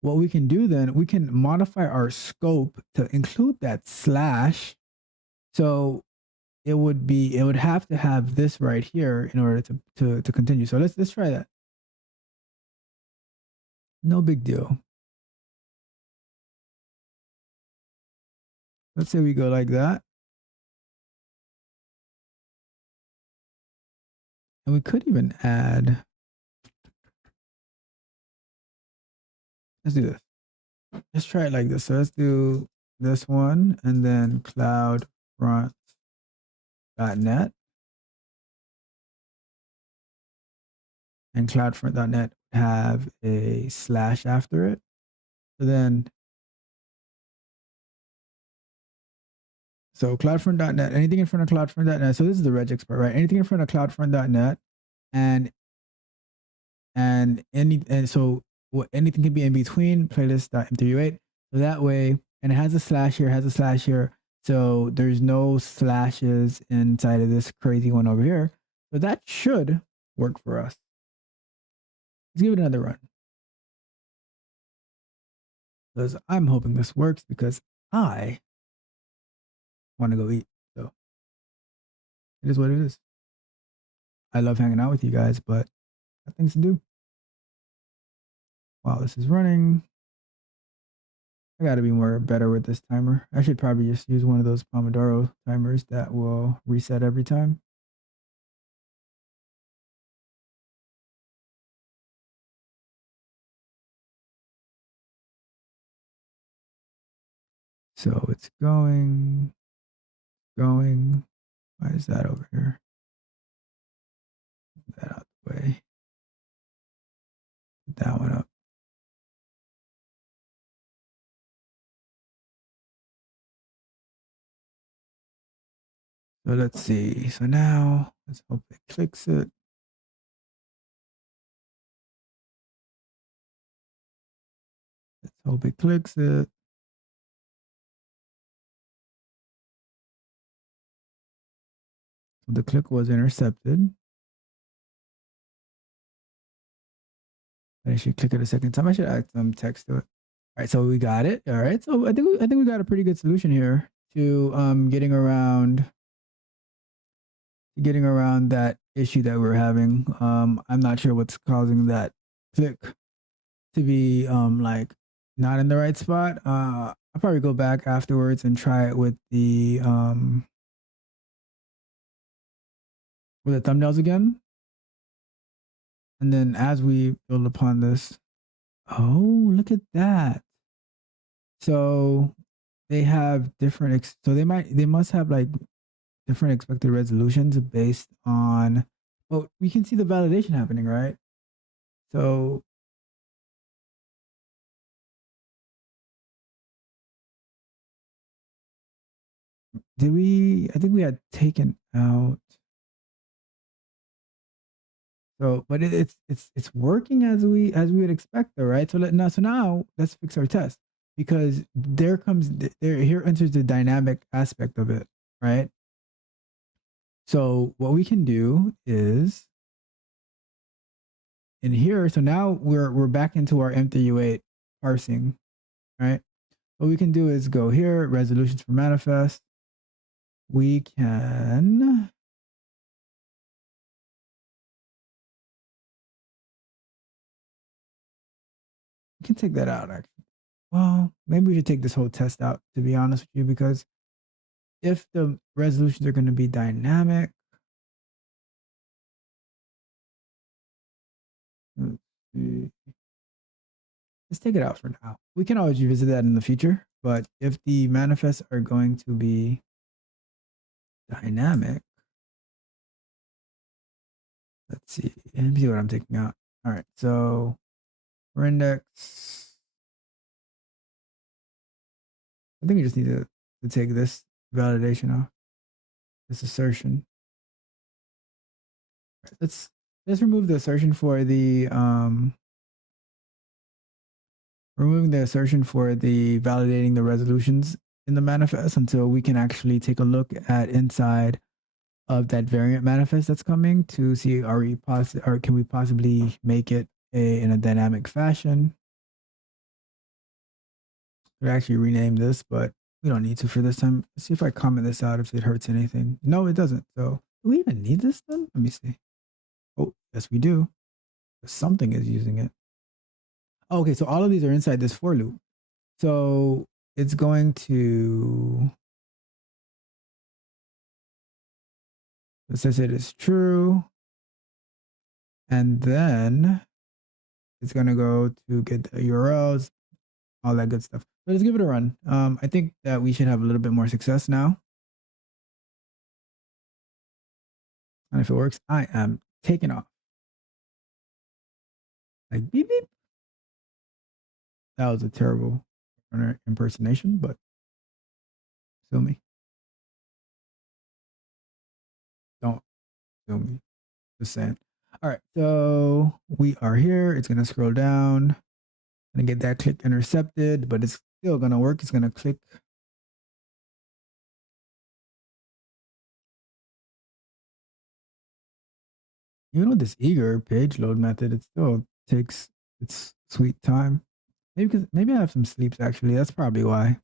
What we can do then, we can modify our scope to include that slash. So it would have to have this right here in order to continue. So let's try that. No big deal. Let's say we go like that. And we could even add, let's do this. Let's try it like this. So let's do this one and then cloudfront.net. And cloudfront.net have a slash after it. So cloudfront.net, anything in front of cloudfront.net. So this is the regex part, right? Anything in front of cloudfront.net and so anything can be in between playlist.m3u8. So that way, and it has a slash here, so there's no slashes inside of this crazy one over here. So that should work for us. Let's give it another run, because I'm hoping this works, because I want to go eat. So it is what it is. I love hanging out with you guys, but I got things to do. While this is running, I gotta be better with this timer. I should probably just use one of those Pomodoro timers that will reset every time. So it's going. Why is that over here? Get that out the way. Put that one up. So let's see. So now let's hope it clicks it. Let's hope it clicks it. So the click was intercepted. I should click it a second time. I should add some text to it. All right, so we got it. All right, so I think we got a pretty good solution here to getting around that issue that we're having. I'm not sure what's causing that click to be like not in the right spot. I'll probably go back afterwards and try it with the thumbnails again. And then as we build upon this, oh, look at that. So they have different so they must have like different expected resolutions based on, well, we can see the validation happening, right? So I think we had taken out. So, but it's working as we would expect, though, right? So now let's fix our test, because here enters the dynamic aspect of it, right? So what we can do is in here. So now we're back into our M3U8 parsing, right? What we can do is go here, resolutions for manifest. We can take that out, actually. Well, maybe we should take this whole test out, to be honest with you, because if the resolutions are going to be dynamic, let's take it out for now. We can always revisit that in the future, but if the manifests are going to be dynamic, let's see. Let me see what I'm taking out. All right, so for index, I think we just need to take this validation off, this assertion. Right, let's remove the assertion for the removing the assertion for the validating the resolutions in the manifest until we can actually take a look at inside of that variant manifest that's coming to see or can we possibly make it in a dynamic fashion. We actually rename this, but we don't need to for this time. Let's see if I comment this out if it hurts anything. No, it doesn't. So do we even need this then? Let me see. Oh, yes, we do. Something is using it. Okay, so all of these are inside this for loop. So it's going to, it says it is true. And then it's going to go to get the URLs, all that good stuff. So let's give it a run. I think that we should have a little bit more success now. And if it works, I am taking off. Like beep, beep. That was a terrible impersonation, but sue me. Don't sue me. Just saying. All right, so we are here. It's gonna scroll down and get that click intercepted, but it's still gonna work. It's gonna click. Even with this eager page load method, it still takes its sweet time. Maybe I have some sleeps actually. That's probably why.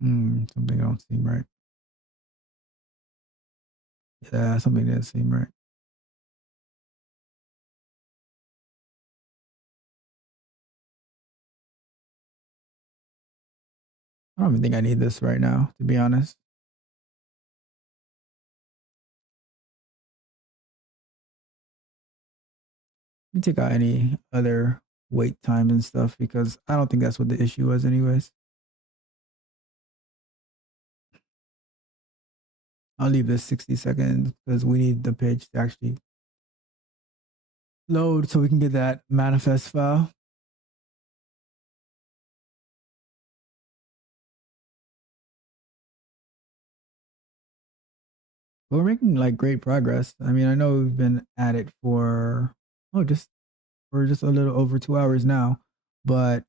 Something don't seem right. Yeah, something didn't seem right. I don't even think I need this right now, to be honest. Let me take out any other wait times and stuff because I don't think that's what the issue was, anyways. I'll leave this 60 seconds because we need the page to actually load so we can get that manifest file. But we're making like great progress. I mean, I know we've been at it for we're just a little over 2 hours now, but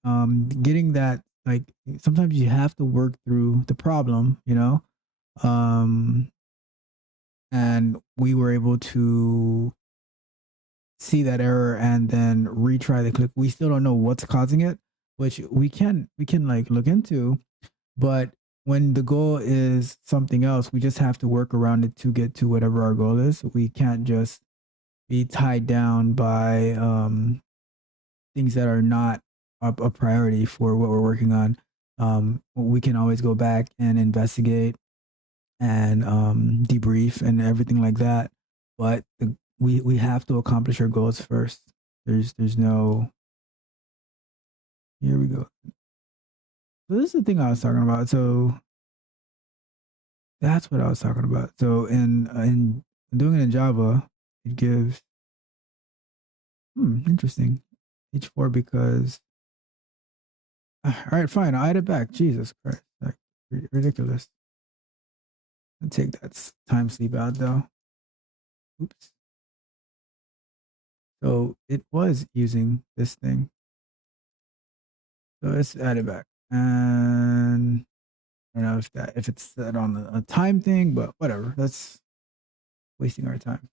getting that, like, sometimes you have to work through the problem, um, and we were able to see that error and then retry the click. We still don't know what's causing it, which we can like look into, but when the goal is something else, we just have to work around it to get to whatever our goal is. We can't just be tied down by things that are not a priority for what we're working on. We can always go back and investigate and debrief and everything like that. But we have to accomplish our goals first. There's no. Here we go. So this is the thing I was talking about. So that's what I was talking about. So in doing it in Java, it gives interesting H4 because all right, fine, I'll add it back. Jesus Christ, like ridiculous. I'll take that time sleep out though. Oops. So it was using this thing. So let's add it back. And I don't know if it's set on a time thing, but whatever. That's wasting our time.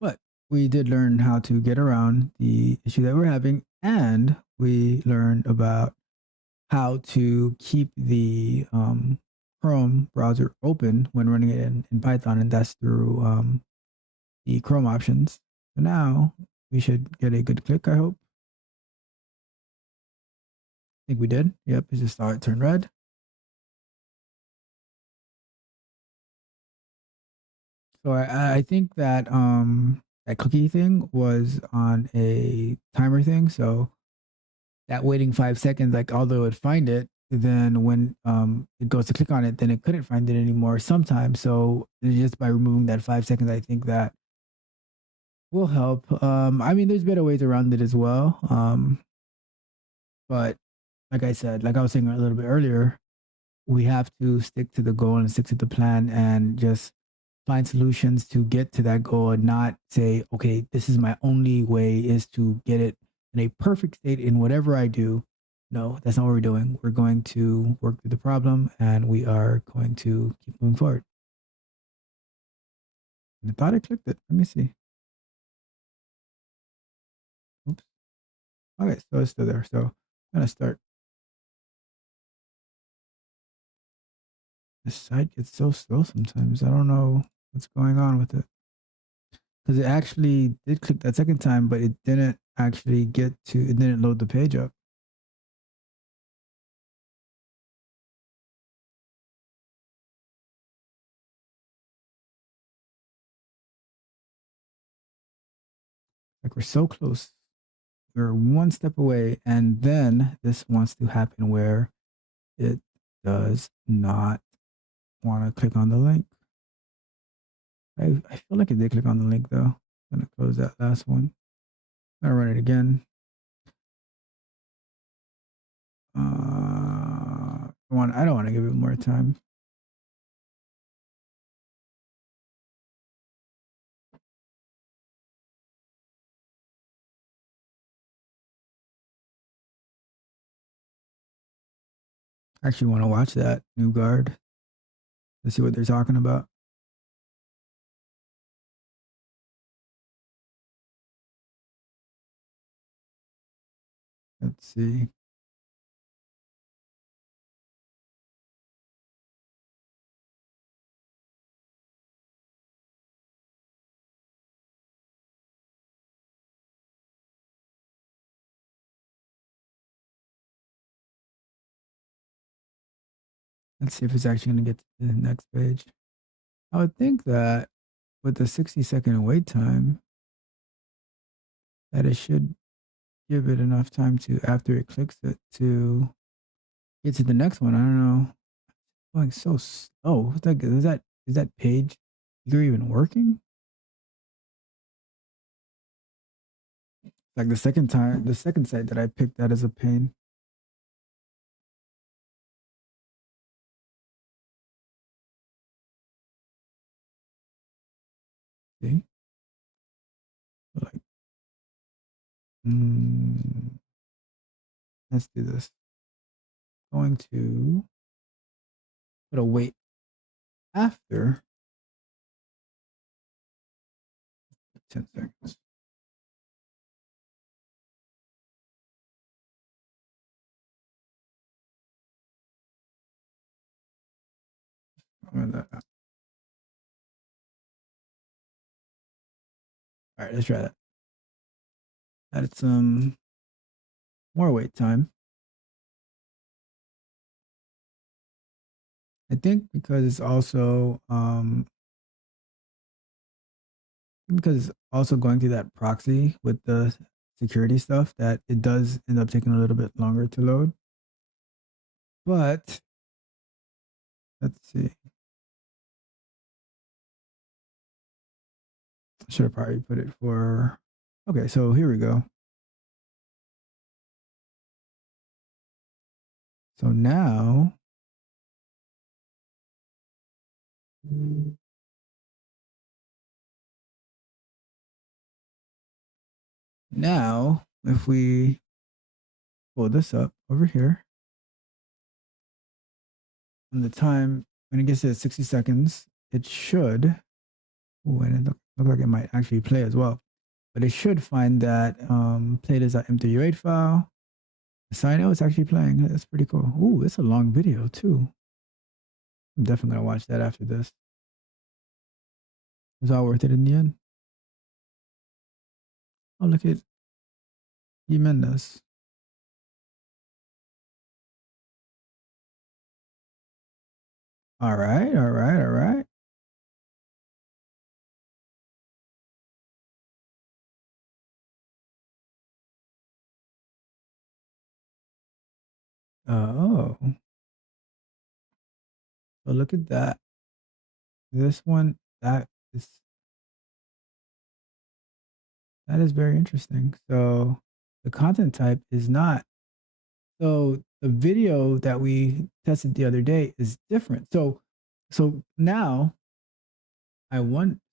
But we did learn how to get around the issue that we're having, and we learned about how to keep the Chrome browser open when running it in Python, and that's through the Chrome options. So now we should get a good click, I hope. I think we did. Yep, it just saw it turn red. So I think that that cookie thing was on a timer thing. So that waiting 5 seconds, like although it find it, then when it goes to click on it, then it couldn't find it anymore sometimes. So just by removing that 5 seconds, I think that will help. I mean, there's better ways around it as well. But like I said, like I was saying a little bit earlier, we have to stick to the goal and stick to the plan and just find solutions to get to that goal and not say, okay, this is my only way is to get it in a perfect state in whatever I do. No, that's not what we're doing. We're going to work through the problem and we are going to keep moving forward. And I thought I clicked it. Let me see. Oops. Okay, so it's still there. So I'm going to start. This site gets so slow sometimes. I don't know what's going on with it. Because it actually did click that second time, but it didn't actually it didn't load the page up. Like we're so close. We're one step away. And then this wants to happen where it does not want to click on the link. I feel like it did click on the link though. I'm gonna close that last one. I'm gonna run it again. I don't want to give it more time. I actually want to watch that new guard to see what they're talking about. Let's see. Let's see if it's actually going to get to the next page. I would think that with the 60-second wait time, that it should give it enough time to, after it clicks it, to get to the next one. I don't know. It's going so slow. Is that page you're even working? Like the second site that I picked that as a pain. See? Like, let's do this. Going to put a wait after 10 seconds. All right, let's try that. Added some more wait time. I think because it's also going through that proxy with the security stuff, that it does end up taking a little bit longer to load. But let's see. Should have probably put it for, okay, so here we go. So now, if we pull this up over here, and the time, when it gets to 60 seconds, it should, and it looks like it might actually play as well, but it should find that playlists.m3u8 file. So I know it's actually playing. That's pretty cool. Ooh, it's a long video too. I'm definitely gonna watch that after this. It was all worth it in the end. Oh, look at Jimenez. All right. Oh, so look at that. This one, that is very interesting. So the content type is not. So the video that we tested the other day is different. So now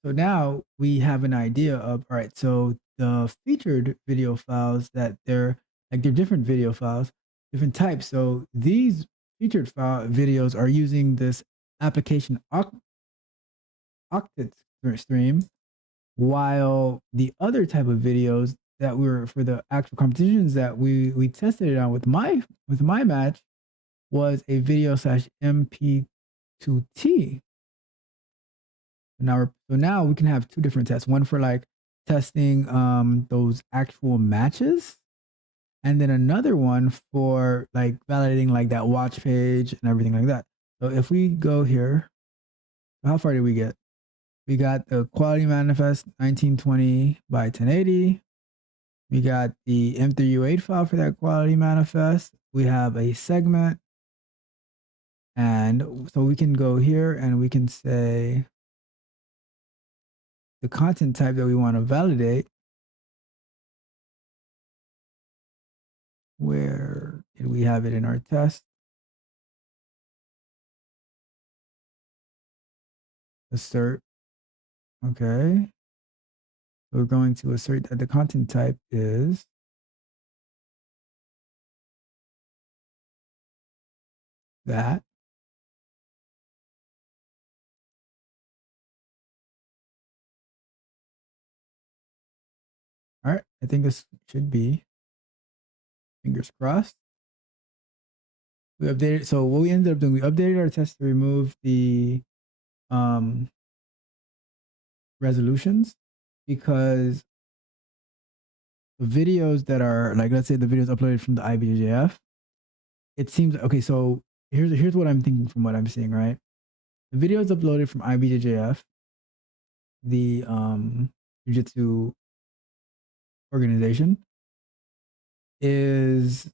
now we have an idea of, all right, so the featured video files, that they're different video files, different types. So these featured file videos are using this application octet stream, while the other type of videos that were for the actual competitions that we tested it on with my match was a video / MP2T. Now we can have two different tests. One for like testing those actual matches, and then another one for like validating like that watch page and everything like that. So if we go here, how far did we get? We got the quality manifest 1920 by 1080. We got the M3U8 file for that quality manifest. We have a segment. And so we can go here and we can say the content type that we want to validate. Where did we have it in our test? Assert. Okay. We're going to assert that the content type is that. All right. I think this should be, fingers crossed. We updated. So what we ended up doing, we updated our test to remove the resolutions, because the videos that are like, let's say the videos uploaded from the IBJJF, it seems okay. So here's what I'm thinking from what I'm seeing, right? The video is uploaded from IBJJF, the Jiu-Jitsu organization. Is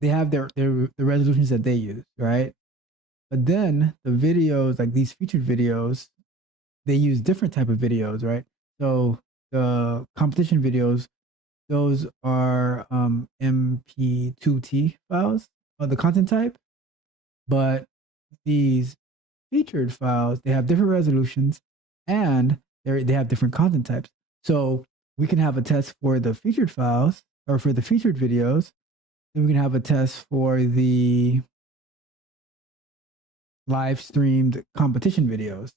they have the resolutions that they use, right? But then the videos, like these featured videos, they use different type of videos, right? So the competition videos, those are MP2T files, the content type. But these featured files, they have different resolutions and they have different content types. So we can have a test for the featured files or for the featured videos. Then we can have a test for the live streamed competition videos.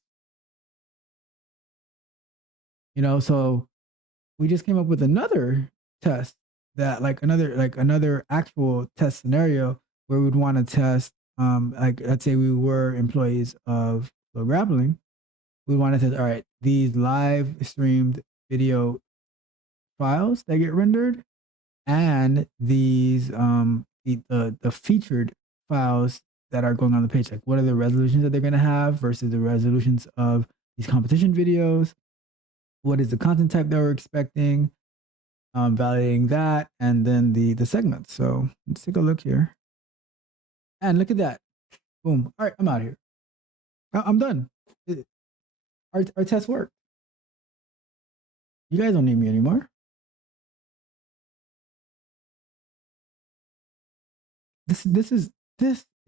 So we just came up with another test that another actual test scenario where we'd want to test like let's say we were employees of Flow Grappling. We want to test, all right, these live streamed video files that get rendered and these the featured files that are going on the page, like what are the resolutions that they're going to have versus the resolutions of these competition videos, what is the content type that we're expecting, validating that, and then the segments. So let's take a look here and look at that. Boom. All right, I'm out of here. I'm done. Our test worked. You guys don't need me anymore. This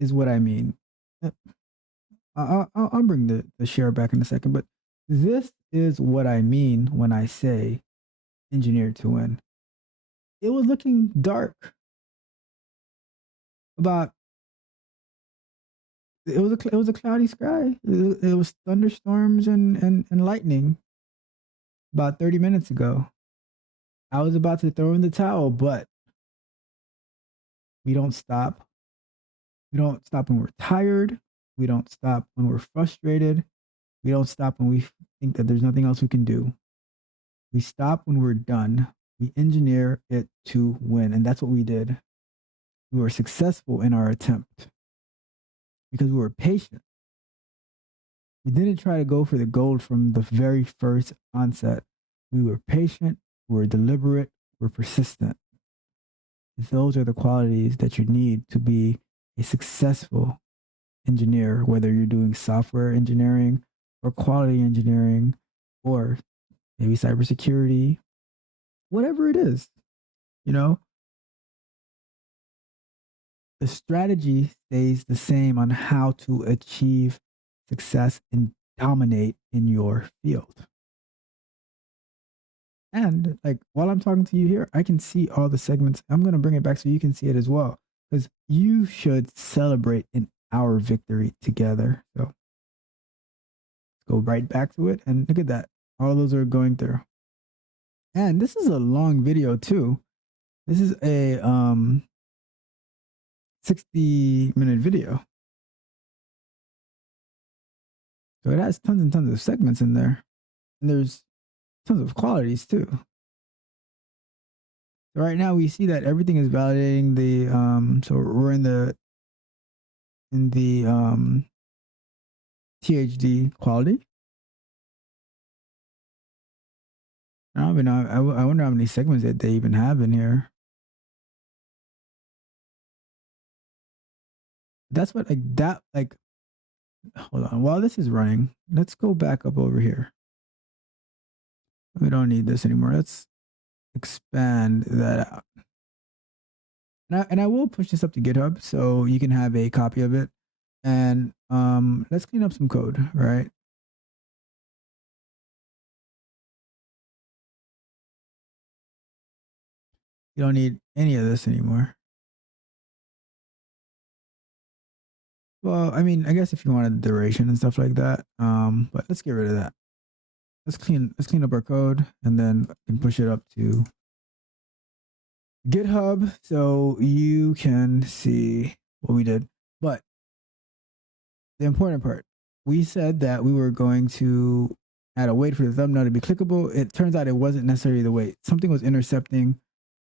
is what I mean. I'll bring the share back in a second, but this is what I mean when I say engineered to win. It was looking dark. It was a cloudy sky. It was thunderstorms and lightning about 30 minutes ago. I was about to throw in the towel, but we don't stop. We don't stop when we're tired. We don't stop when we're frustrated. We don't stop when we think that there's nothing else we can do. We stop when we're done. We engineer it to win. And that's what we did. We were successful in our attempt because we were patient. We didn't try to go for the gold from the very first onset. We were patient, we were deliberate, we're persistent. Those are the qualities that you need to be a successful engineer, whether you're doing software engineering or quality engineering or maybe cybersecurity, whatever it is, the strategy stays the same on how to achieve success and dominate in your field. And like while I'm talking to you here, I can see all the segments. I'm going to bring it back so you can see it as well, because you should celebrate in our victory together. So let's go right back to it and look at that. All of those are going through. And this is a long video too. This is a 60-minute video. So it has tons and tons of segments in there. And there's tons of qualities too. So right now we see that everything is validating the so we're in the THD quality. I don't even know. I wonder how many segments that they even have in here. That's what hold on. While this is running, let's go back up over here. We don't need this anymore. Let's expand that out. And I will push this up to GitHub so you can have a copy of it. And let's clean up some code, right? You don't need any of this anymore. Well, I mean, I guess if you wanted the duration and stuff like that, but let's get rid of that. Let's clean up our code and then can push it up to GitHub so you can see what we did. But the important part, we said that we were going to add a weight for the thumbnail to be clickable. It turns out it wasn't necessarily the weight. Something was intercepting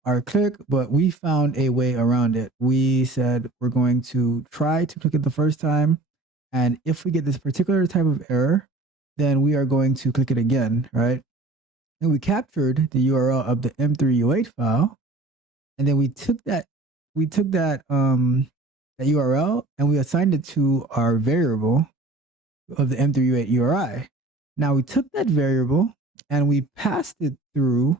our click, but we found a way around it. We said we're going to try to click it the first time, and if we get this particular type of error, then we are going to click it again, right? And we captured the URL of the M3U8 file, and then we took that that URL and we assigned it to our variable of the M3U8 URI. Now we took that variable and we passed it through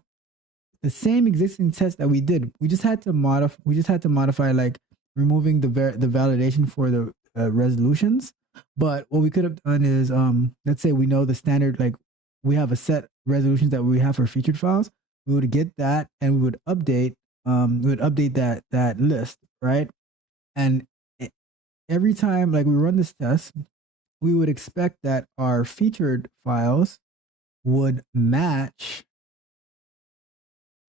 the same existing test that we did. We just had to modify like removing the validation for the resolutions. But what we could have done is, let's say we know the standard, like we have a set resolutions that we have for featured files. We would get that and we would update that list, right? And every time like we run this test, we would expect that our featured files would match,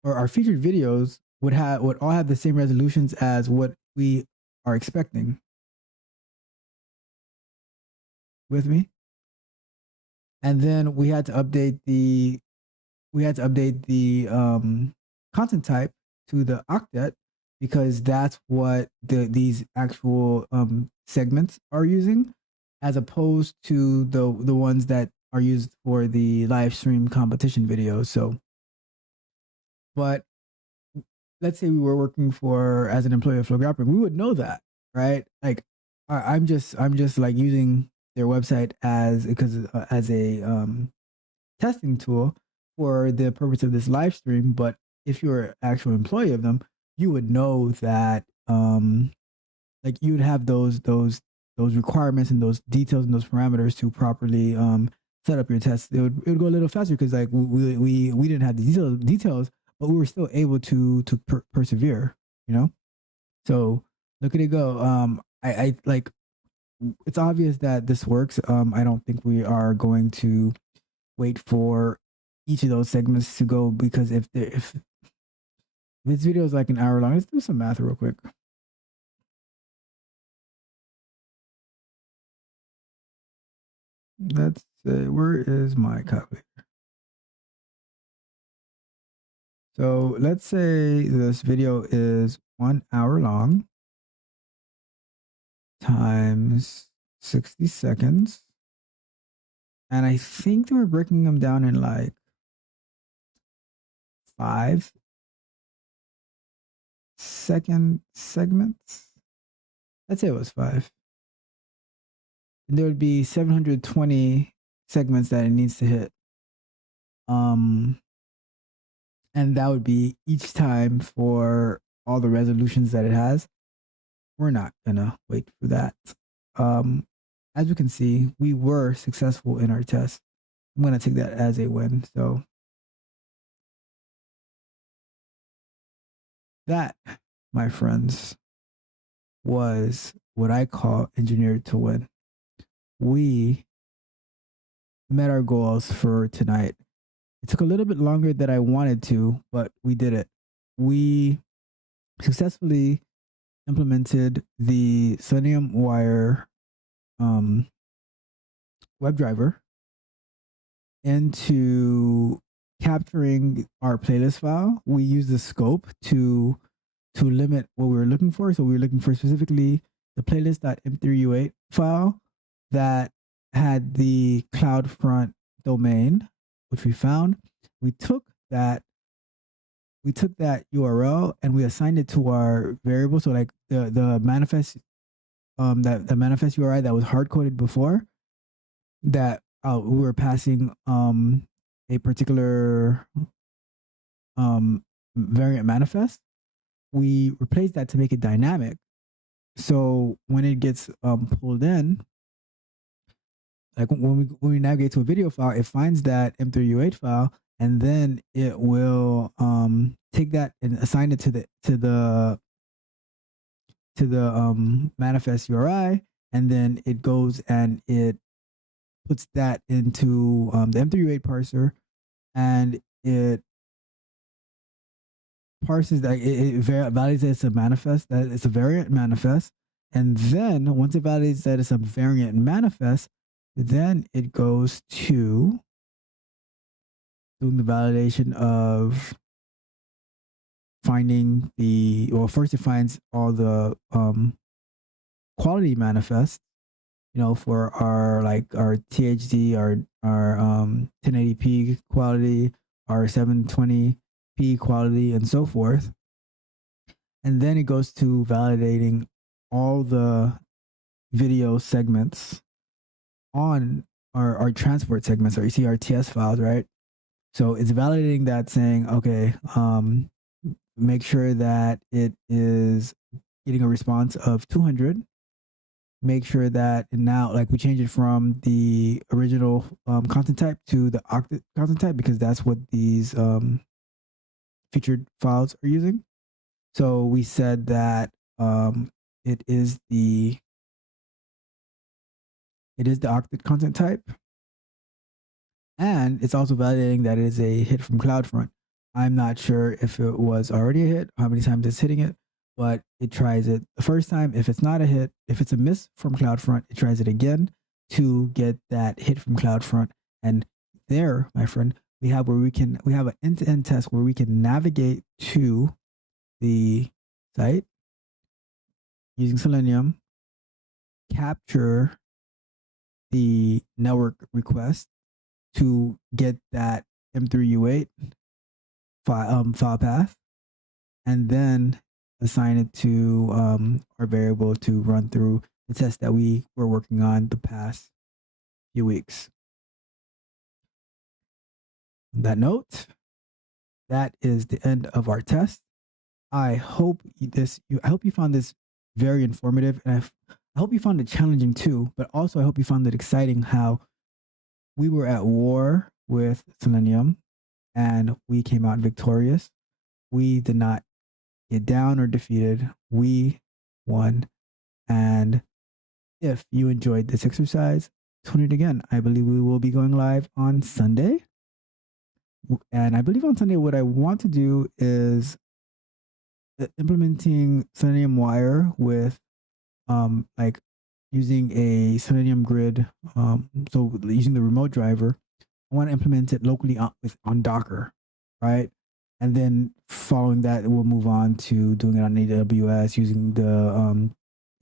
or our featured videos would all have the same resolutions as what we are expecting. With me? And then we had to update the content type to the octet, because that's what these actual segments are using, as opposed to the ones that are used for the live stream competition videos. So, but let's say we were working as an employee of Flowgraphic, we would know that, right? Like, I'm just like using their website as a testing tool for the purpose of this live stream. But if you're an actual employee of them, you would know that like you would have those requirements and those details and those parameters to properly set up your tests. It would go a little faster because like we didn't have the details, but we were still able to persevere, you know. So look at it go. I like, it's obvious that this works. I don't think we are going to wait for each of those segments to go, because if this video is like an hour long, let's do some math real quick. Let's say, where is my calculator? So let's say this video is 1 hour long times 60 seconds. And I think they were breaking them down in like 5-second segments. Let's say it was 5. And there would be 720 segments that it needs to hit. And that would be each time for all the resolutions that it has. We're not gonna wait for that. As you can see, we were successful in our test. I'm gonna take that as a win. So that, my friends, was what I call engineered to win. We met our goals for tonight. It took a little bit longer than I wanted to, but we did it. We successfully implemented the Selenium-wire WebDriver into capturing our playlist file. We used the scope to limit what we were looking for. So we were looking for specifically the playlist.m3u8 file that had the CloudFront domain, which we found. We took that URL and we assigned it to our variable. So like the manifest the manifest URI that was hard coded before, that we were passing a particular variant manifest. We replaced that to make it dynamic. So when it gets pulled in, like when we navigate to a video file, it finds that M3U8 file, and then it will take that and assign it to the manifest URI, and then it goes and it puts that into the M3U8 parser, and it parses that, it validates that it's a manifest, that it's a variant manifest, and then once it validates that it's a variant manifest, then it goes to doing the validation of finding first it finds all the quality manifests, for our THD, our 1080p quality, our 720p quality, and so forth. And then it goes to validating all the video segments on our transport segments, or you see our TS files, right? So it's validating that, saying, okay, make sure that it is getting a response of 200. Make sure that now, like, we change it from the original content type to the octet content type, because that's what these featured files are using. So we said that it is the octet content type, and it's also validating that it is a hit from CloudFront. I'm not sure if it was already a hit, how many times it's hitting it, but it tries it the first time. If it's not a hit, if it's a miss from CloudFront, it tries it again to get that hit from CloudFront. And there, my friend, we have an end-to-end test where we can navigate to the site using Selenium, capture the network request to get that M3U8 file path, and then assign it to our variable to run through the test that we were working on the past few weeks. On that note, that is the end of our test. I hope you found this very informative, and I hope you found it challenging too, but also I hope you found it exciting how we were at war with Selenium and we came out victorious. We did not get down or defeated. We won. And if you enjoyed this exercise, tune in again. I believe we will be going live on Sunday. And I believe on Sunday, what I want to do is implementing Selenium-wire with like using a Selenium grid. So using the remote driver, I want to implement it locally on Docker, right? And then following that, we'll move on to doing it on AWS using the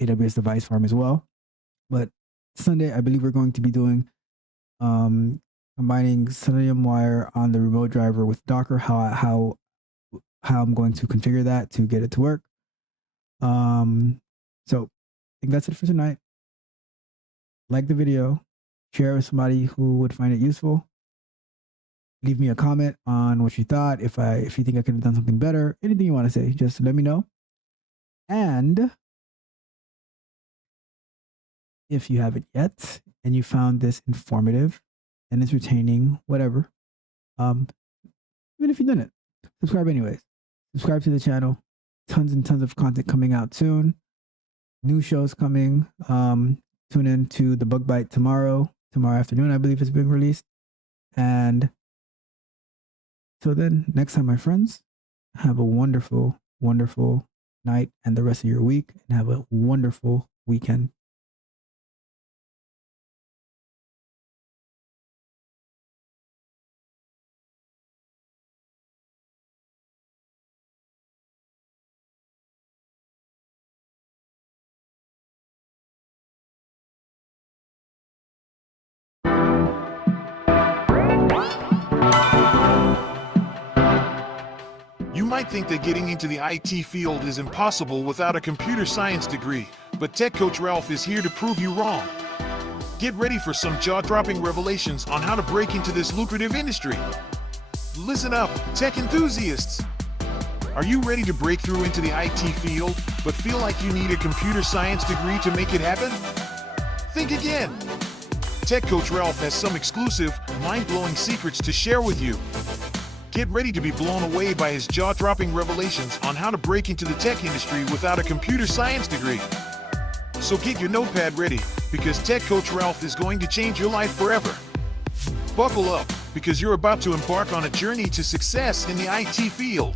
AWS device farm as well. But Sunday, I believe we're going to be doing combining Selenium-wire on the remote driver with Docker, how I'm going to configure that to get it to work. So I think that's it for tonight. Like the video, share it with somebody who would find it useful. Leave me a comment on what you thought. If you think I could have done something better, anything you want to say, just let me know. And if you haven't yet and you found this informative and entertaining, whatever, even if you didn't, subscribe anyways. Subscribe to the channel. Tons and tons of content coming out soon. New shows coming. Tune in to the Bug Bite tomorrow afternoon, I believe, is being released. And so then, next time, my friends, have a wonderful, wonderful night and the rest of your week, and have a wonderful weekend. You might think that getting into the IT field is impossible without a computer science degree, but Tech Coach Ralph is here to prove you wrong. Get ready for some jaw-dropping revelations on how to break into this lucrative industry. Listen up, tech enthusiasts! Are you ready to break through into the IT field, but feel like you need a computer science degree to make it happen? Think again! Tech Coach Ralph has some exclusive, mind-blowing secrets to share with you. Get ready to be blown away by his jaw-dropping revelations on how to break into the tech industry without a computer science degree. So get your notepad ready, because Tech Coach Ralph is going to change your life forever. Buckle up, because you're about to embark on a journey to success in the IT field.